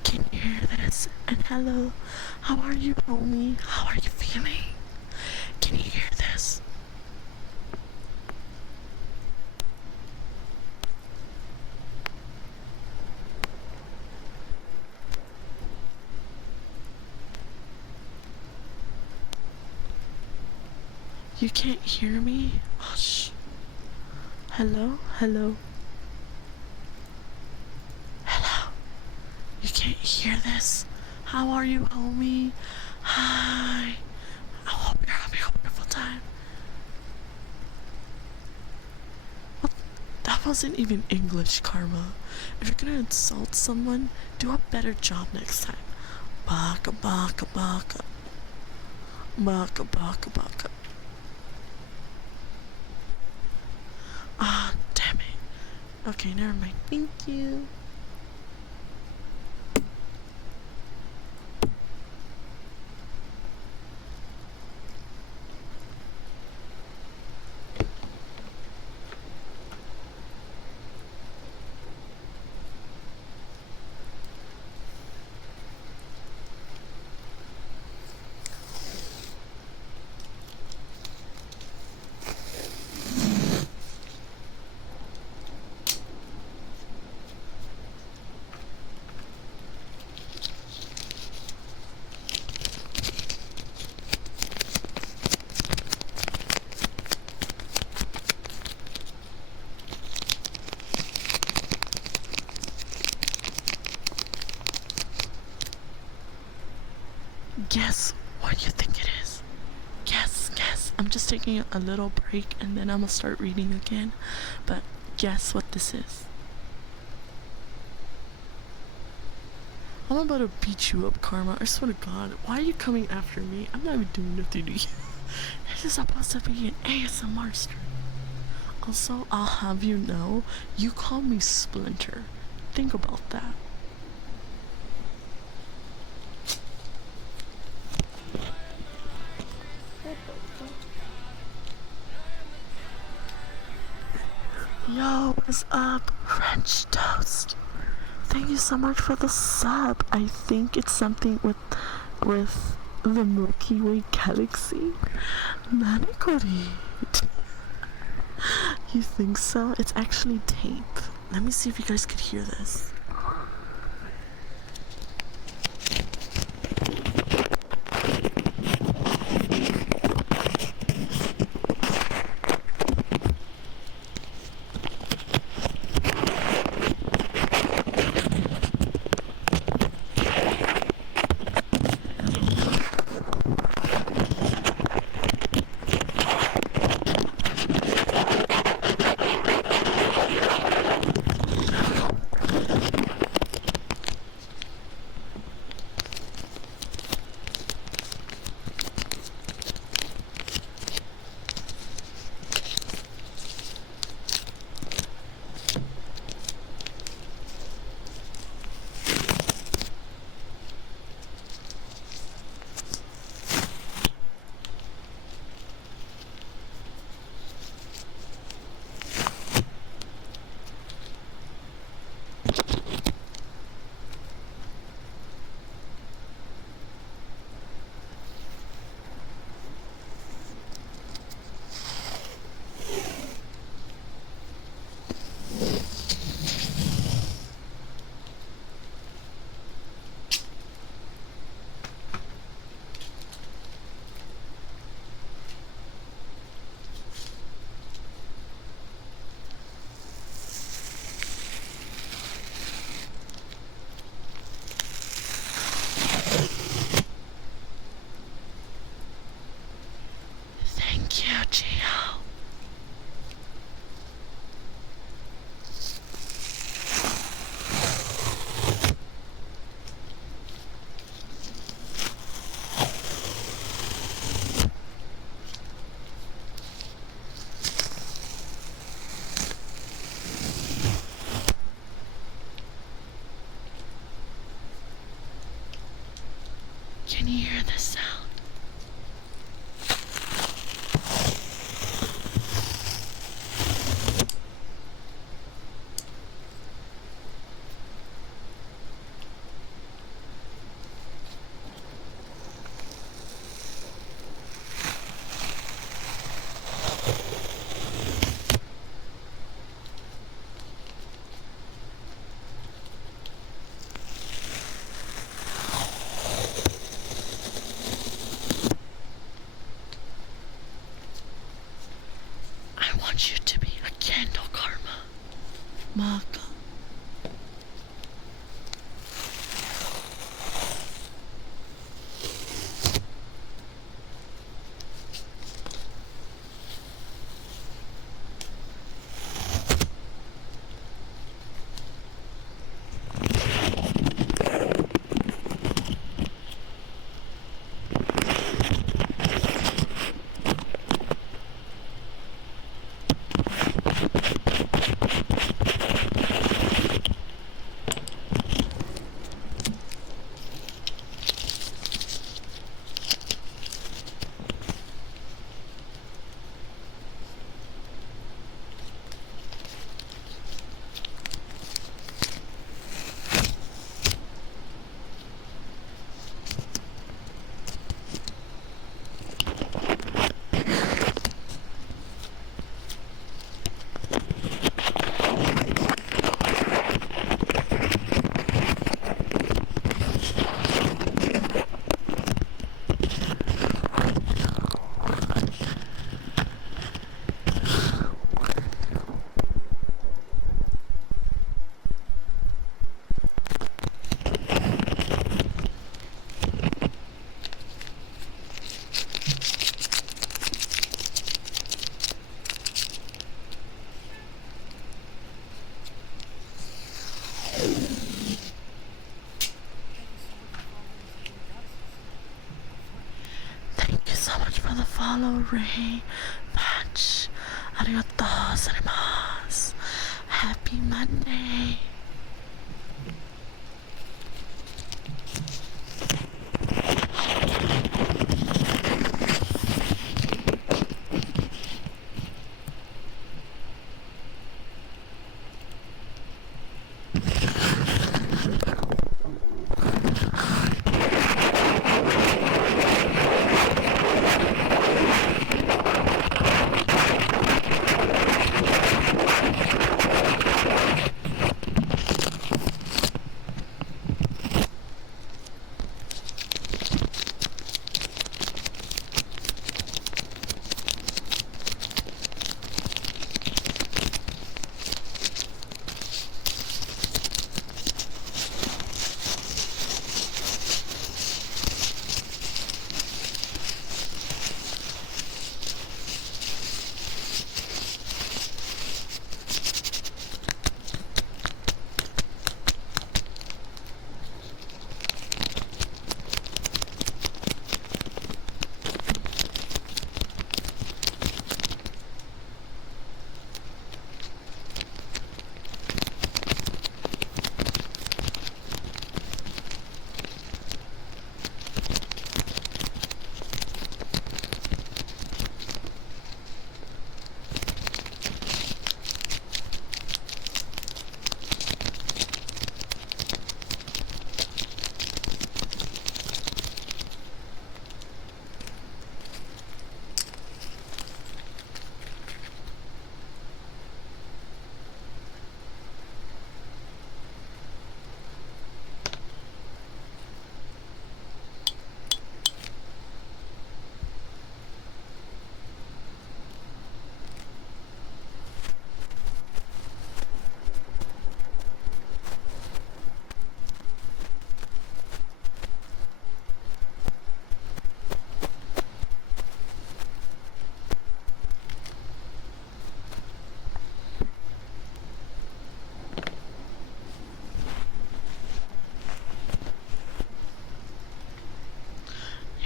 Can you hear this? And hello, how are you, homie? How are you feeling? Can you hear this? You can't hear me? Oh, shh. Hello? Hello? Hello? You can't hear this? How are you, homie? Hi. I hope you're having a wonderful time. What? That wasn't even English, Karma. If you're gonna insult someone, do a better job next time. Baka baka baka. Baka baka baka. Ah, damn it. Okay, never mind. Thank you. Guess what you think it is. Guess. I'm just taking a little break and then I'm gonna start reading again. But guess what this is. I'm about to beat you up, Karma. I swear to God. Why are you coming after me? I'm not even doing nothing to you. This is supposed to be an ASMR stream. Also, I'll have you know, you call me Splinter. Think about that. Yo, what's up, French toast? Thank you so much for the sub. I think it's something with the Milky Way galaxy. Nanikori. You think so? It's actually tape. Let me see if you guys could hear this. Can you hear this sound? I want you to be a candle, Karma. Maka. Thank you so much for the follow, Ray. Patch. Arigato gozaimasu. Happy Monday.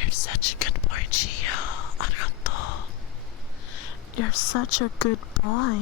You're such a good boy, Gio. Arigato. You're such a good boy.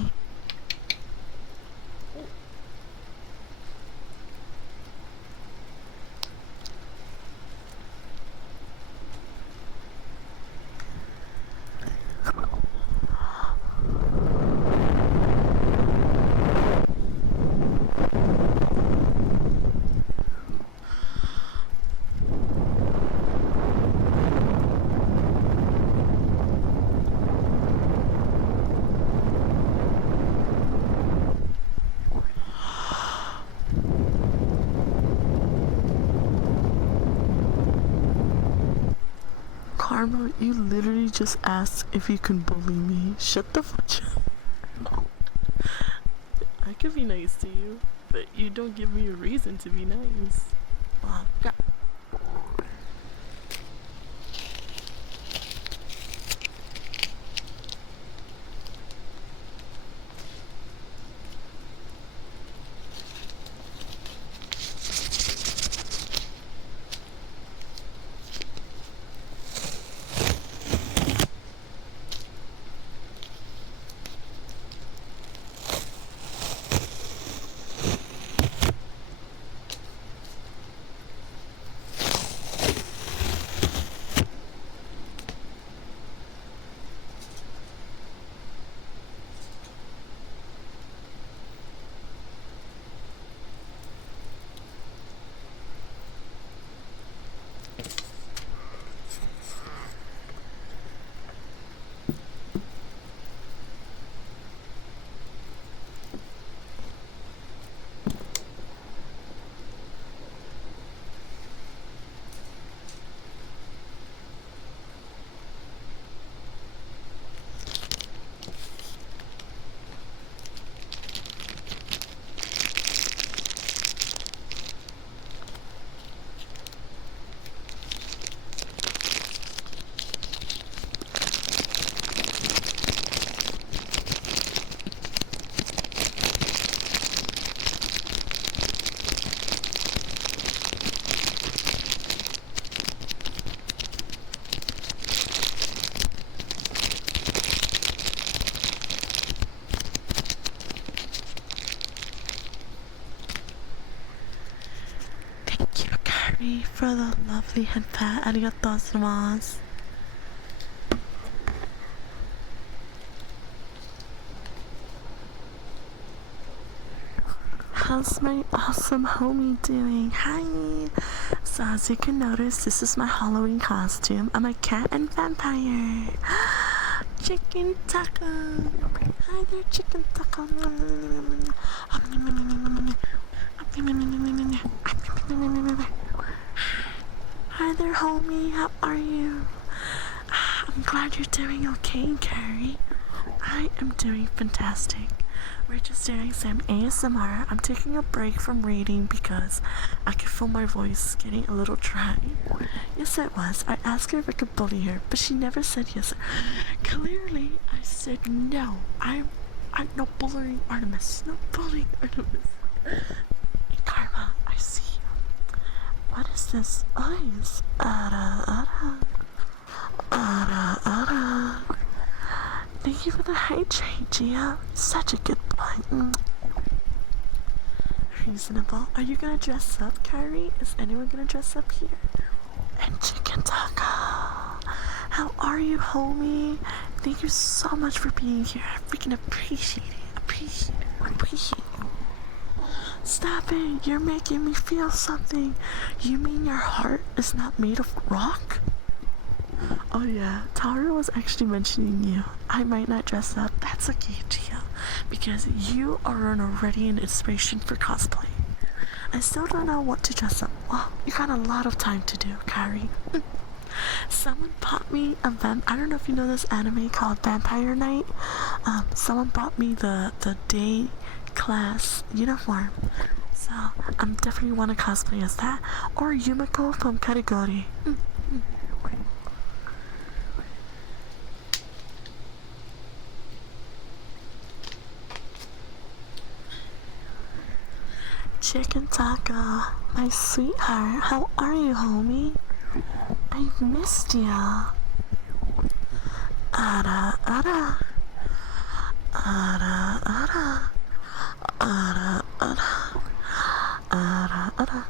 Karma, you literally just asked if you can bully me. Shut the fuck up. I could be nice to you, but you don't give me a reason to be nice. Well, thank you, Carrie, for the lovely head pat. Arigatou gozaimasu. How's my awesome homie doing? Hi! So as you can notice, this is my Halloween costume. I'm a cat and vampire. Chicken taco! Hi there, chicken taco! Hi there, homie. How are you? I'm glad you're doing okay, Carrie. I am doing fantastic. We're just doing some ASMR. I'm taking a break from reading because I could feel my voice getting a little dry. Yes, it was. I asked her if I could bully her, but she never said yes. Clearly, I said no. I'm not bullying Artemis. No bullying Artemis. Hey, Karma, I see you. What is this? Eyes. Thank you for the hydrate, Gia. Such a good point. Reasonable. Are you gonna dress up, Kyrie? Is anyone gonna dress up here? And Chicken Taco. How are you, homie? Thank you so much for being here. I freaking appreciate it. Appreciate you. Stop it. You're making me feel something. You mean your heart is not made of rock? Oh yeah, Tara was actually mentioning you. I might not dress up. That's okay, Gia, because you are already an inspiration for cosplay. I still don't know what to dress up. Well, you got a lot of time to do, Kyrie. Someone bought me a I don't know if you know this anime called Vampire Night. Someone bought me the day class uniform. So I'm definitely want to cosplay as that. Or Yumiko from Karigori. Chicken Taco, my sweetheart, how are you, homie? I've missed ya. Ara, ara. Ara, ara. Ara, ara. Ara, ara.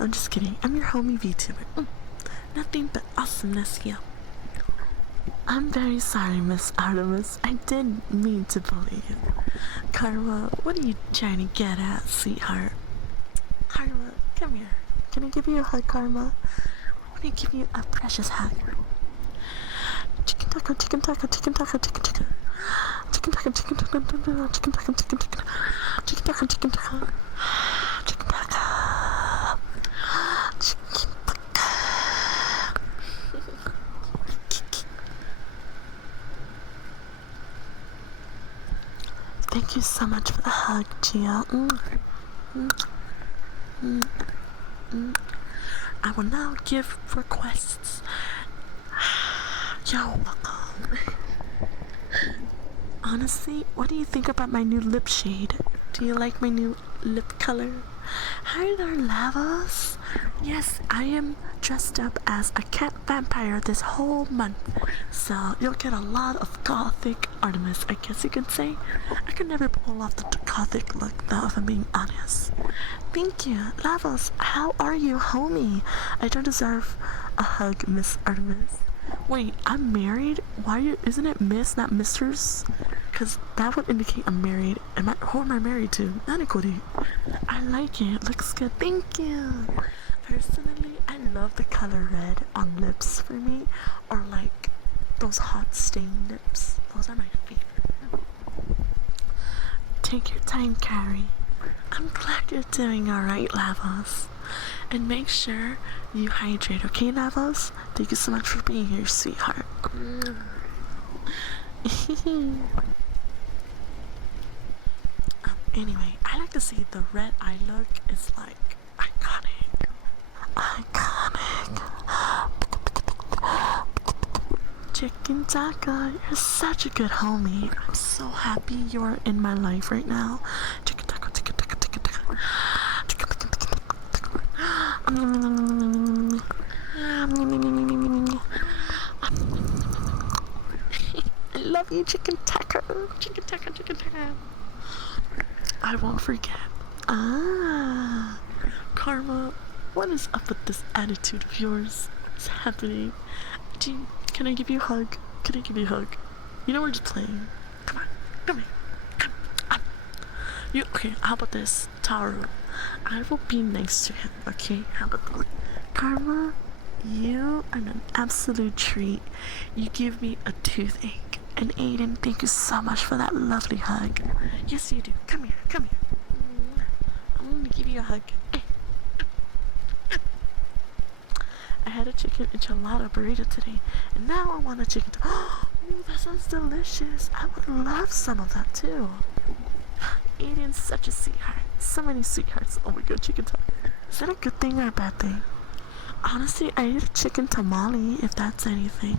I'm just kidding. I'm your homie VTuber. Nothing but awesomeness here. I'm very sorry, Miss Artemis. I didn't mean to bully you. Karma, what are you trying to get at, sweetheart? Karma, come here. Can I give you a hug, Karma? I want to give you a precious hug. Chicken taco, chicken taco, chicken taco, chicken taco. Chicken taco, chicken taco, chicken taco, chicken taco, chicken taco. Chicken taco, chicken taco. Chicken taco. Chicken taco. Thank you so much for the hug, Gia. I will now give requests. You're welcome. Honestly, what do you think about my new lip shade? Do you like my new lip color? Hi there, Lavos. Yes, I am dressed up as a cat vampire this whole month, so you'll get a lot of gothic Artemis, I guess you could say. I could never pull off the gothic look, though, if I'm being honest. Thank you. Lavos, how are you, homie? I don't deserve a hug, Miss Artemis. Wait, I'm married? Isn't it Miss, not Misters? Because that would indicate I'm married. Who am I married to? Nanikori. I like it. Looks good. Thank you. Personally, I love the color red on lips for me. Or like those hot stained lips. Those are my favorite. Take your time, Carrie. I'm glad you're doing alright, Lavos. And make sure you hydrate, okay, Lavos? Thank you so much for being here, sweetheart. Anyway, I like to see the red eye look is like iconic. Iconic. Chicken Taco, you're such a good homie. I'm so happy you're in my life right now. Chicken Taco, chicken taco, chicken taco. I love you, Chicken Taco. Chicken Taco, Chicken Taco. I won't forget. Karma, what is up with this attitude of yours? What's happening? Can I give you a hug? Can I give you a hug? You know we're just playing. Come on, come here. Come. Okay, how about this? Taru, I will be nice to him, okay? How about that? Karma, you are an absolute treat. You give me a toothache. And Aiden, thank you so much for that lovely hug. Yes, you do. Come here, come here. I'm gonna give you a hug. I had a chicken enchilada burrito today, and now I want a chicken. Oh, that sounds delicious. I would love some of that too. Aiden's such a sweetheart. So many sweethearts. Oh my god, chicken taco. Is that a good thing or a bad thing? Honestly, I ate a chicken tamale, if that's anything.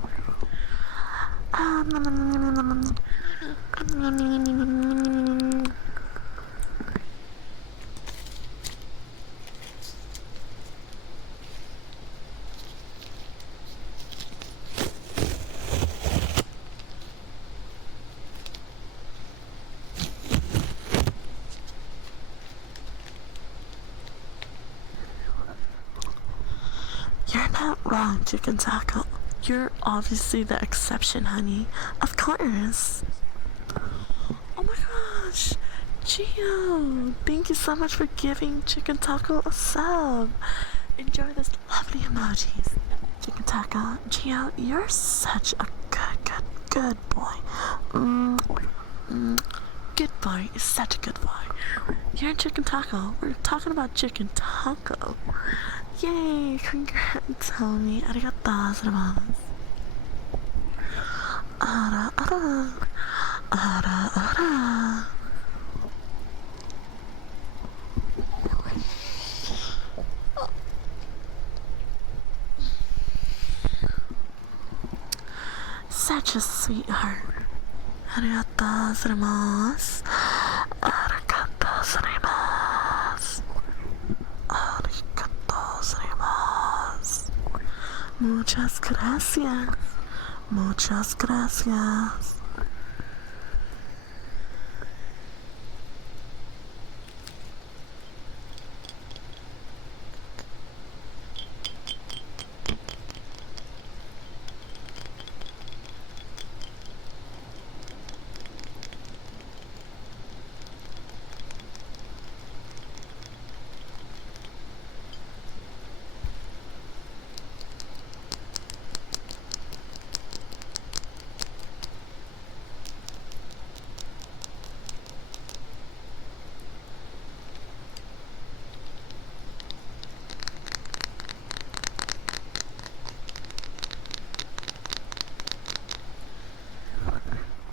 You're not wrong, Chicken Taco. You're obviously the exception, honey. Of course. Oh my gosh. Gio, thank you so much for giving Chicken Taco a sub. Enjoy this lovely emojis. Chicken Taco, Gio, you're such a good boy. Good boy is such a good boy. You're Chicken Taco. We're talking about Chicken Taco. Yay! Congrats, homie. Arigato gozaimasu. Ara, ara. Ara, ara. Such a sweetheart. Arigato gozaimasu. Arigato gozaimasu. Arigato gozaimasu. Muchas gracias. Muchas gracias.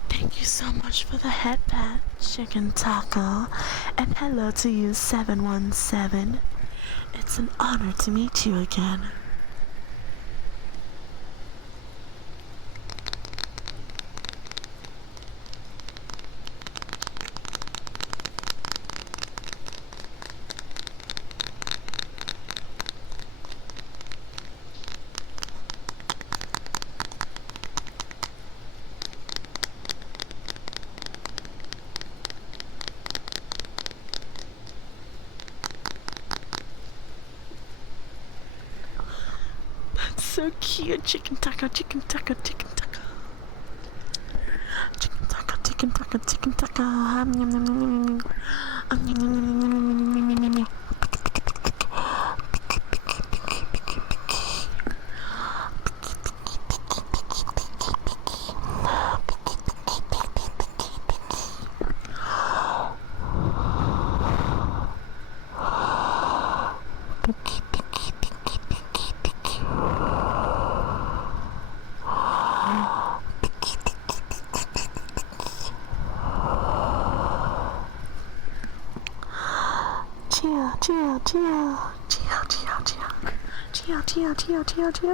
Thank you so much for the head patch. Chicken Taco, and hello to you, 717. It's an honor to meet you again. So cute. Chicken taco, chicken taco, chicken taco. Chicken taco, chicken taco, chicken taco.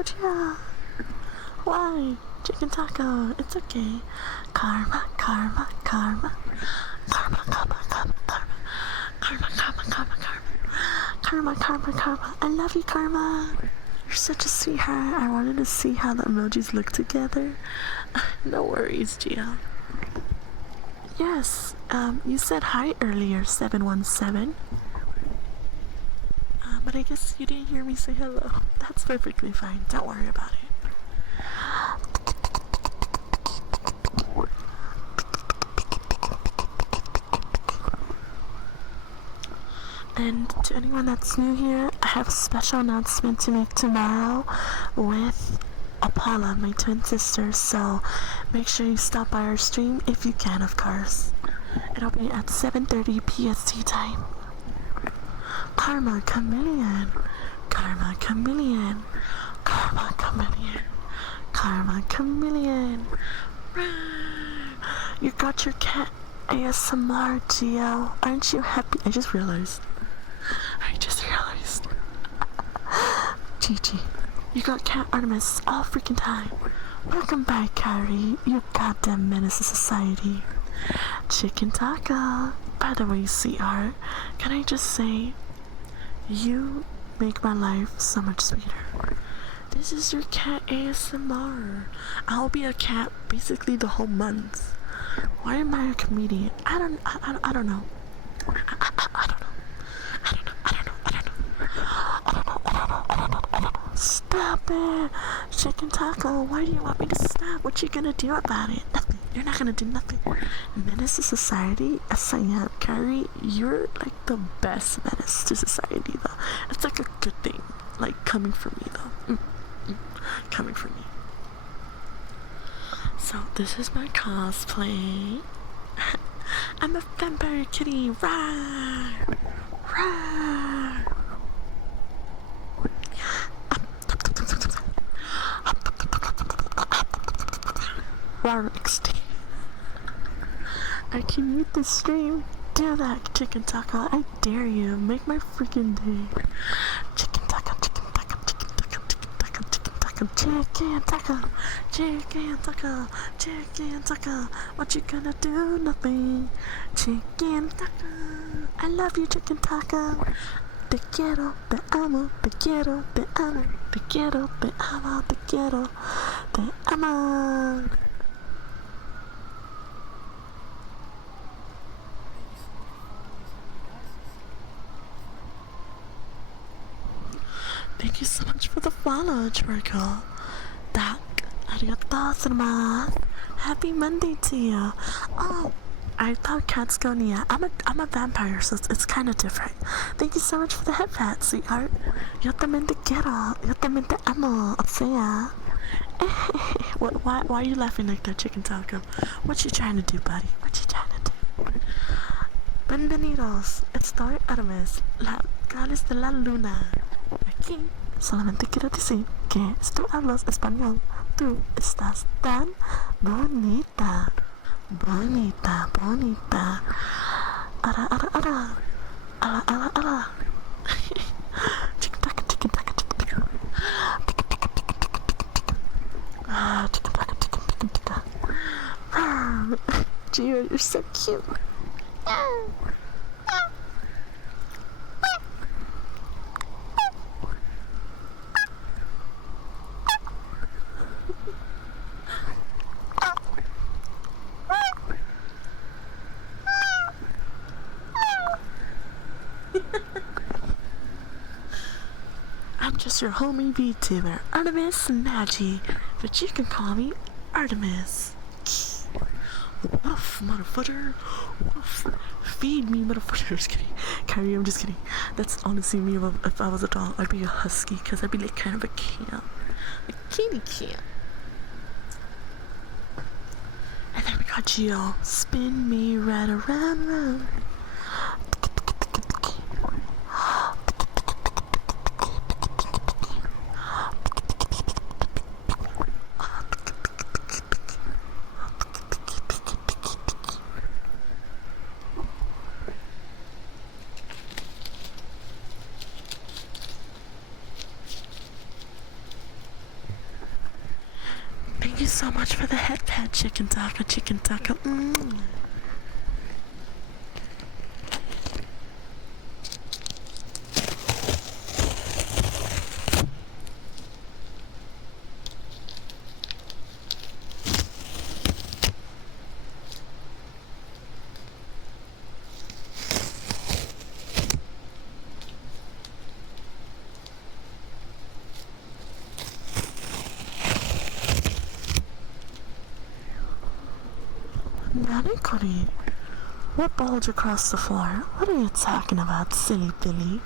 Chia. Why? Chicken taco, it's okay. Karma. I love you, Karma. You're such a sweetheart. I wanted to see how the emojis look together. No worries, Gia. Yes, you said hi earlier, 717. But I guess you didn't hear me say hello. That's perfectly fine. Don't worry about it. And to anyone that's new here, I have a special announcement to make tomorrow with Apollo, my twin sister. So make sure you stop by our stream if you can, of course. It'll be at 7:30 PST time. Karma Chameleon. You got your cat ASMR, Gio. Aren't you happy? I just realized. Gigi, you got cat Artemis all freaking time. Welcome back, Kyrie. You goddamn menace to society. Chicken taco. By the way, sweetheart, can I just say, you make my life so much sweeter. This is your cat ASMR. I'll be a cat basically the whole month. Why am I a comedian? I don't know. Stop it! Chicken taco, why do you want me to stop? What you gonna do about it? Nothing. You're not gonna do nothing. Menace to society? Yes, I am. Carrie, you're like the best menace to society, though. It's like a good thing. Like, coming from me, though. Coming from me. So, this is my cosplay. I'm a vampire kitty. Rawr! XD. I can mute the stream. Do that, chicken taco. I dare you. Make my freaking day. Chicken taco. What you gonna do? Nothing. Chicken taco. I love you, chicken taco. Te quiero, te amo, te quiero, te amo, te quiero, te amo, te quiero, te amo. Thank you so much for the follow, Trickle. Arigatou gozaimasu. Happy Monday to you. Oh, I thought cats go Nia. I'm a vampire, so it's kind of different. Thank you so much for the head pat, sweetheart. Yo también te quiero. Yo también te amo. O sea. Why are you laughing like that, chicken taco? What you trying to do, buddy? What you trying to do? Bienvenidos. Estoy Artemis, la Gales de la Luna. Aquí solamente quiero decir que si tú hablas español, tú estás tan bonita. Bonita, bonita. Ara, ara, ara. Ara, ara, ara. Chicken taka, chicken taka, chicken taka. Ticka, ticka, ticka, ticka, ticka, ticka. Ah, chicken taka, chicken, chicken, ticka. Gio, you're so cute. I'm just your homie VTuber, Artemis Maggie, but you can call me Artemis. Woof, motherfucker. Woof. Feed me, motherfucker. I'm just kidding. Kyrie, I'm just kidding. That's honestly me if I was a dog. I'd be a husky, because I'd be like kind of a cat. A kitty cat. And then we got Gio. Spin me right around, round. Thank you so much for the head pet, chicken taco, chicken taco. Cody, what bulge across the floor? What are you talking about, silly Billy?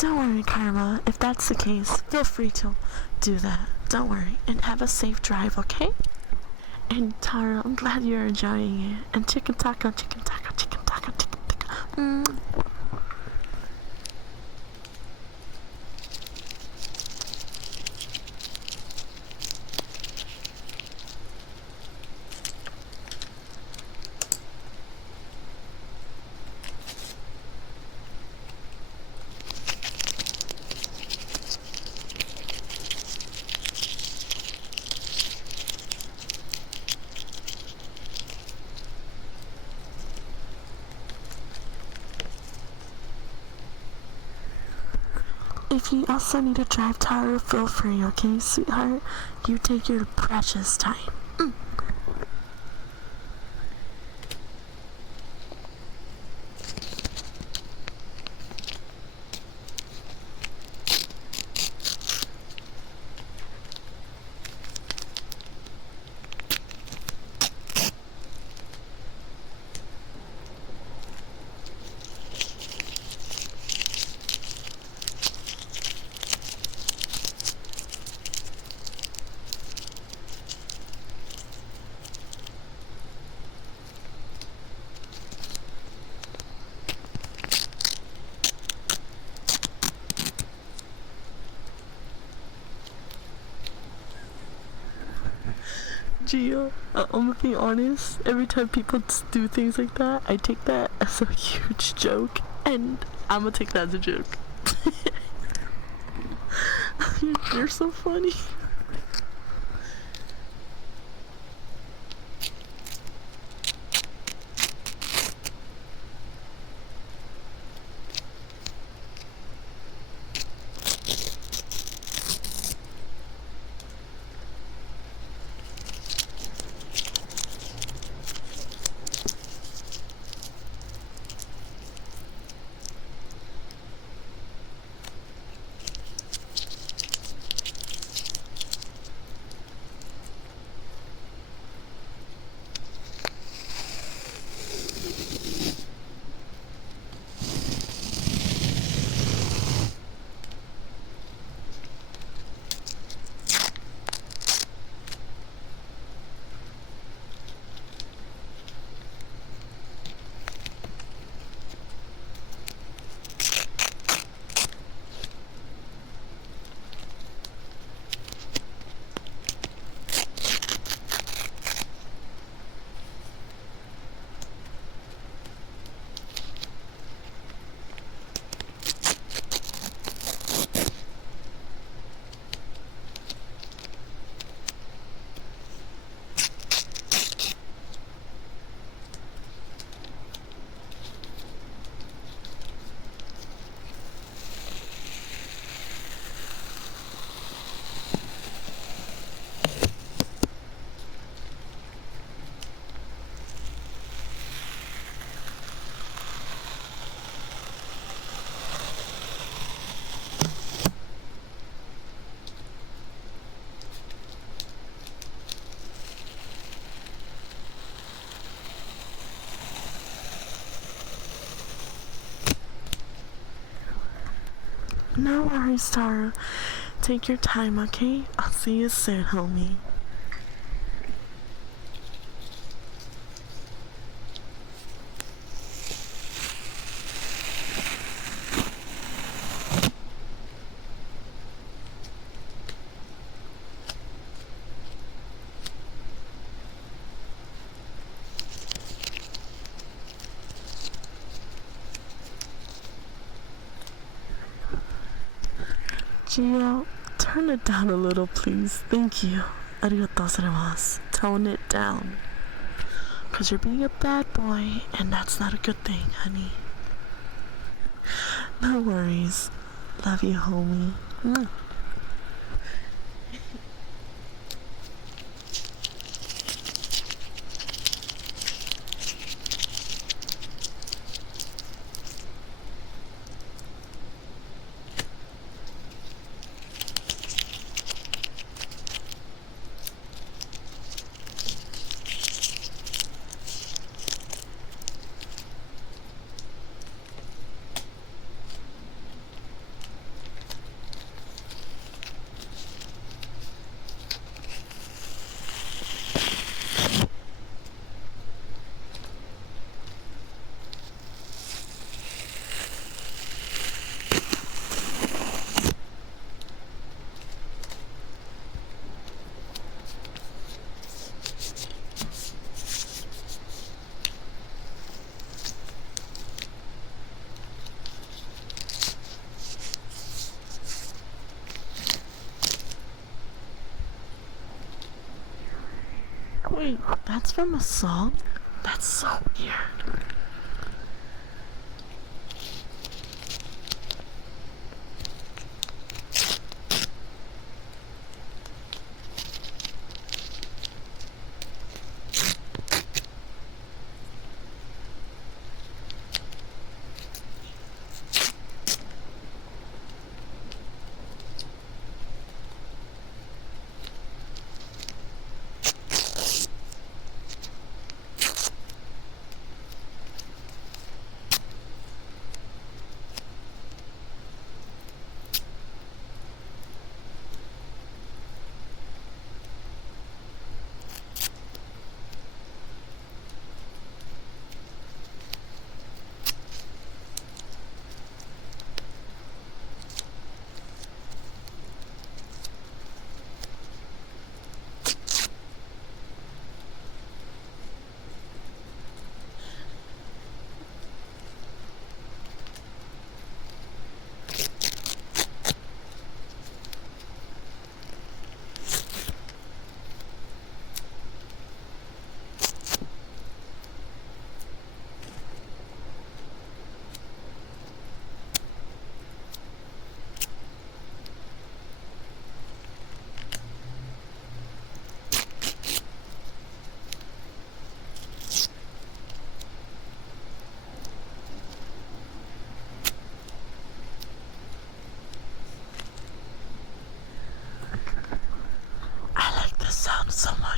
Don't worry, Karma. If that's the case, feel free to do that. Don't worry. And have a safe drive, okay? And Tara, I'm glad you're enjoying it. And chicken taco, chicken taco, chicken taco, chicken taco. If you also need a drive tire, feel free, okay, sweetheart? You take your precious time. Gio, I'm gonna be honest, every time people do things like that, I take that as a huge joke, and I'm gonna take that as a joke. You're so funny. No worries, Tara. Take your time, okay? I'll see you soon, homie. Gio, turn it down a little, please. Thank you. Arigatou gozaimasu. Tone it down. Because you're being a bad boy, and that's not a good thing, honey. No worries. Love you, homie. Mwah. Wait, that's from a song? That's so weird.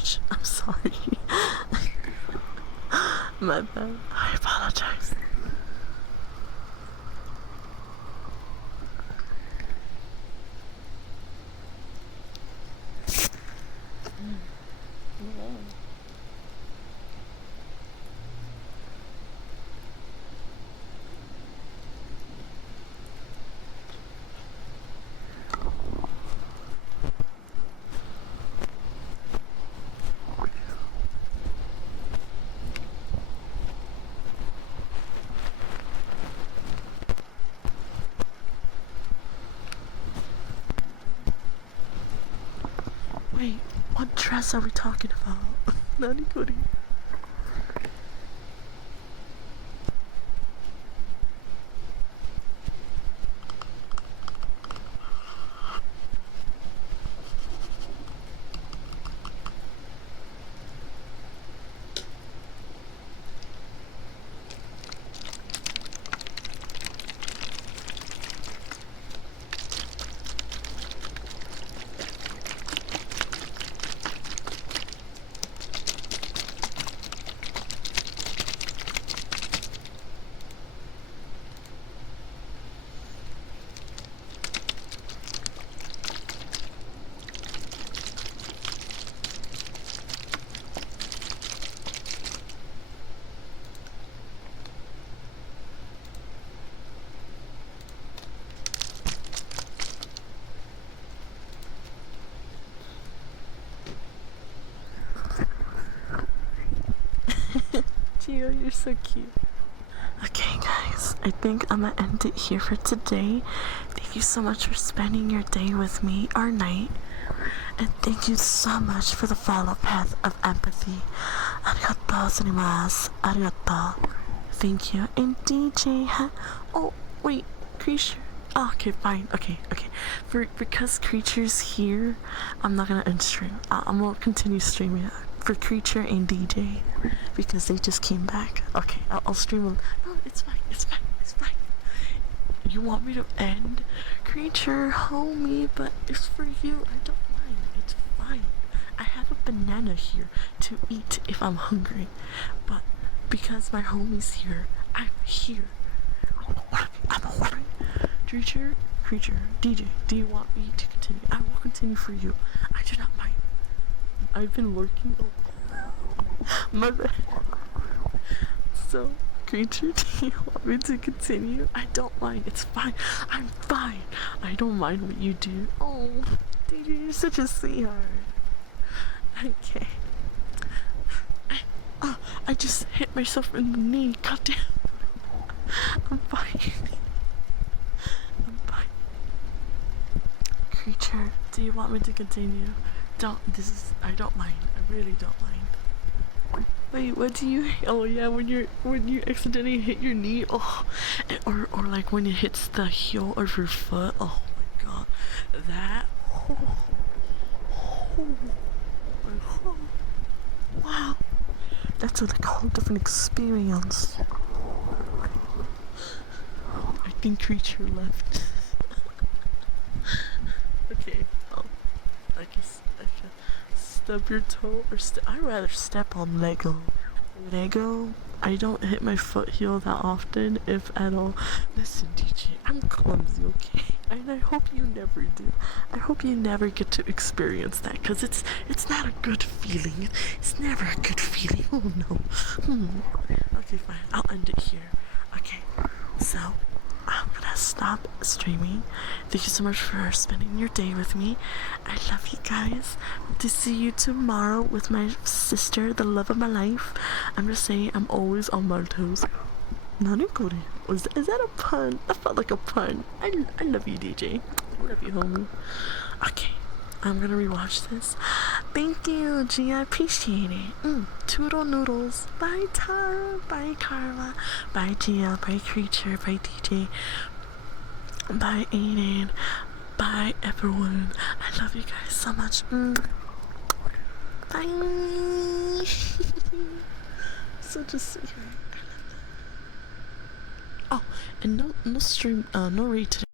much. I'm sorry. My bad. I apologize. Wait, what dress are we talking about? Nani Kuri? Gio, you're so cute. Okay, guys, I think I'm gonna end it here for today. Thank you so much for spending your day with me, or night. And thank you so much for the follow path of empathy. Arigatou gozaimasu. Arigatou. Thank you. And DJ oh, wait, Creature. Oh, okay, fine. Okay. Because Creature's here, I'm not gonna end stream. I'm gonna continue streaming for Creature and DJ because they just came back. Okay, I'll stream them. No, it's fine. You want me to end Creature, homie, but it's for you. I don't mind. It's fine. I have a banana here to eat if I'm hungry, but because my homie's here, I'm here. I'm working. Creature, DJ, do you want me to continue? I will continue for you. I do not mind. I've been working. My bad. So, Creature, do you want me to continue? I don't mind. It's fine. I'm fine. I don't mind what you do. Oh, DJ, you're such a sweetheart. Okay. I just hit myself in the knee. Goddamn. I'm fine. Creature, do you want me to continue? I don't mind. I really don't mind. Wait, what do you? Oh yeah, when you accidentally hit your knee, or like when it hits the heel of your foot. Oh my god, that. Wow, that's like a whole different experience. I think Creature left. Okay, I guess I can stub your toe, or I'd rather step on Lego. I don't hit my foot heel that often, if at all. Listen, DJ, I'm clumsy, okay? And I hope you never do. I hope you never get to experience that, because it's not a good feeling. It's never a good feeling. Oh no. Okay, fine. I'll end it here. Okay, so I'm gonna stop streaming. Thank you so much for spending your day with me. I love you guys. Hope to see you tomorrow with my sister, the love of my life. I'm just saying, I'm always on my toes. Nanikori. Is that a pun? That felt like a pun. I love you, DJ. I love you, homie. Okay, I'm gonna rewatch this. Thank you, G. I appreciate it. Toodle noodles. Bye, Tara. Bye, Karma. Bye, Gia. Bye, Creature. Bye, DJ. Bye, Aiden. Bye, everyone. I love you guys so much. Bye. Such a sweetheart. Oh, and no stream, no read today.